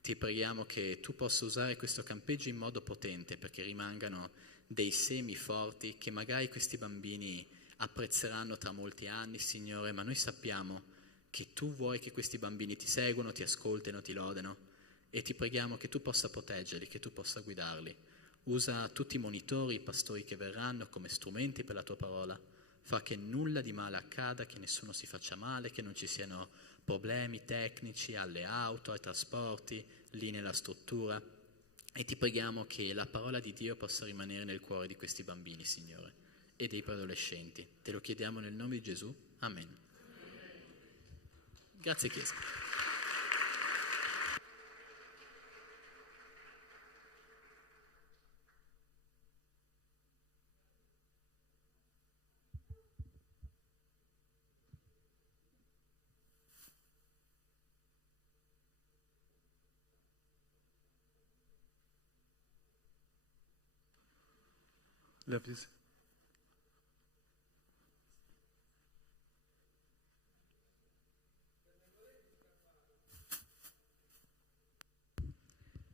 Ti preghiamo che tu possa usare questo campeggio in modo potente perché rimangano dei semi forti che magari questi bambini apprezzeranno tra molti anni, Signore, ma noi sappiamo che tu vuoi che questi bambini ti seguano, ti ascoltino, ti lodano e ti preghiamo che tu possa proteggerli, che tu possa guidarli. Usa tutti i monitori, i pastori che verranno come strumenti per la tua parola. Fa che nulla di male accada, che nessuno si faccia male, che non ci siano problemi tecnici alle auto, ai trasporti, lì nella struttura. E ti preghiamo che la parola di Dio possa rimanere nel cuore di questi bambini, Signore, e dei preadolescenti. Te lo chiediamo nel nome di Gesù. Amen. Grazie Chiesa. Le avvisi.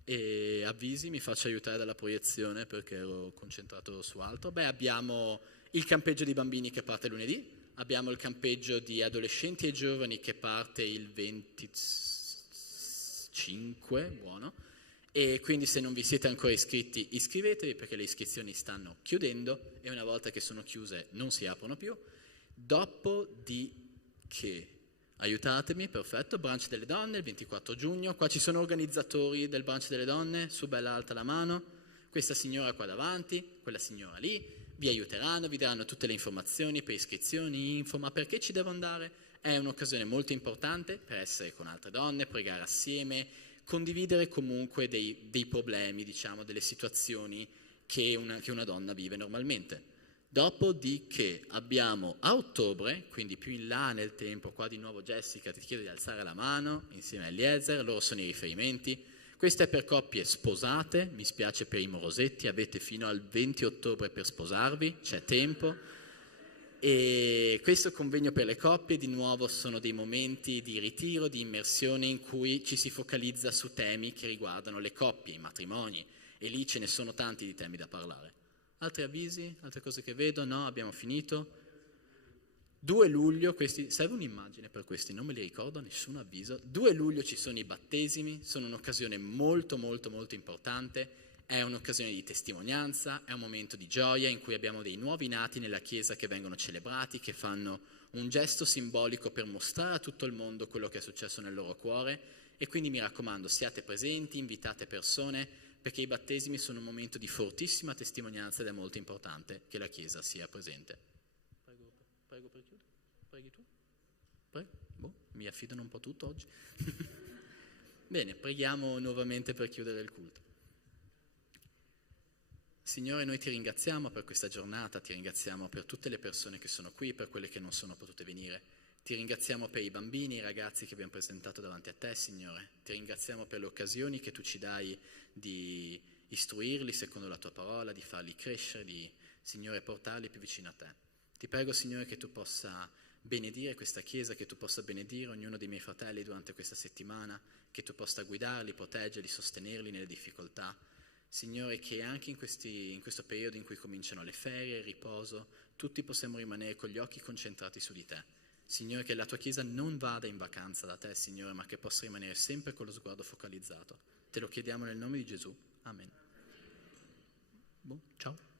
E avvisi, mi faccio aiutare dalla proiezione perché ero concentrato su altro. Beh, abbiamo il campeggio di bambini che parte lunedì, abbiamo il campeggio di adolescenti e giovani che parte il 26 5, buono. E quindi se non vi siete ancora iscritti, iscrivetevi perché le iscrizioni stanno chiudendo e una volta che sono chiuse non si aprono più. Dopodiché, aiutatemi, perfetto, Brunch delle Donne il 24 giugno, qua ci sono organizzatori del Brunch delle Donne, su bella alta la mano, questa signora qua davanti, quella signora lì, vi aiuteranno, vi daranno tutte le informazioni per iscrizioni, info, ma perché ci devo andare? È un'occasione molto importante per essere con altre donne, pregare assieme, condividere comunque dei problemi, diciamo, delle situazioni che una donna vive normalmente. Dopodiché abbiamo a ottobre, quindi più in là nel tempo, qua di nuovo Jessica ti chiedo di alzare la mano insieme a Eliezer, loro sono i riferimenti. Questo è per coppie sposate, mi spiace per i morosetti, avete fino al 20 ottobre per sposarvi, c'è tempo. E questo convegno per le coppie di nuovo sono dei momenti di ritiro, di immersione in cui ci si focalizza su temi che riguardano le coppie, i matrimoni e lì ce ne sono tanti di temi da parlare. Altri avvisi? Altre cose che vedo? No, abbiamo finito. 2 luglio, questi, serve un'immagine per questi, non me li ricordo, nessun avviso. 2 luglio ci sono i battesimi, sono un'occasione molto molto molto importante. È un'occasione di testimonianza, è un momento di gioia in cui abbiamo dei nuovi nati nella Chiesa che vengono celebrati, che fanno un gesto simbolico per mostrare a tutto il mondo quello che è successo nel loro cuore e quindi mi raccomando, siate presenti, invitate persone, perché i battesimi sono un momento di fortissima testimonianza ed è molto importante che la Chiesa sia presente. Prego per chiudere. Preghi tu? Prego. Mi affidano un po' tutto oggi. Bene, preghiamo nuovamente per chiudere il culto. Signore, noi ti ringraziamo per questa giornata, ti ringraziamo per tutte le persone che sono qui, per quelle che non sono potute venire. Ti ringraziamo per i bambini, i ragazzi che abbiamo presentato davanti a te, Signore. Ti ringraziamo per le occasioni che tu ci dai di istruirli secondo la tua parola, di farli crescere, di, Signore, portarli più vicino a te. Ti prego, Signore, che tu possa benedire questa Chiesa, che tu possa benedire ognuno dei miei fratelli durante questa settimana, che tu possa guidarli, proteggerli, sostenerli nelle difficoltà. Signore, che anche in questo periodo in cui cominciano le ferie, il riposo, tutti possiamo rimanere con gli occhi concentrati su di te. Signore, che la tua Chiesa non vada in vacanza da te, Signore, ma che possa rimanere sempre con lo sguardo focalizzato. Te lo chiediamo nel nome di Gesù. Amen. Ciao.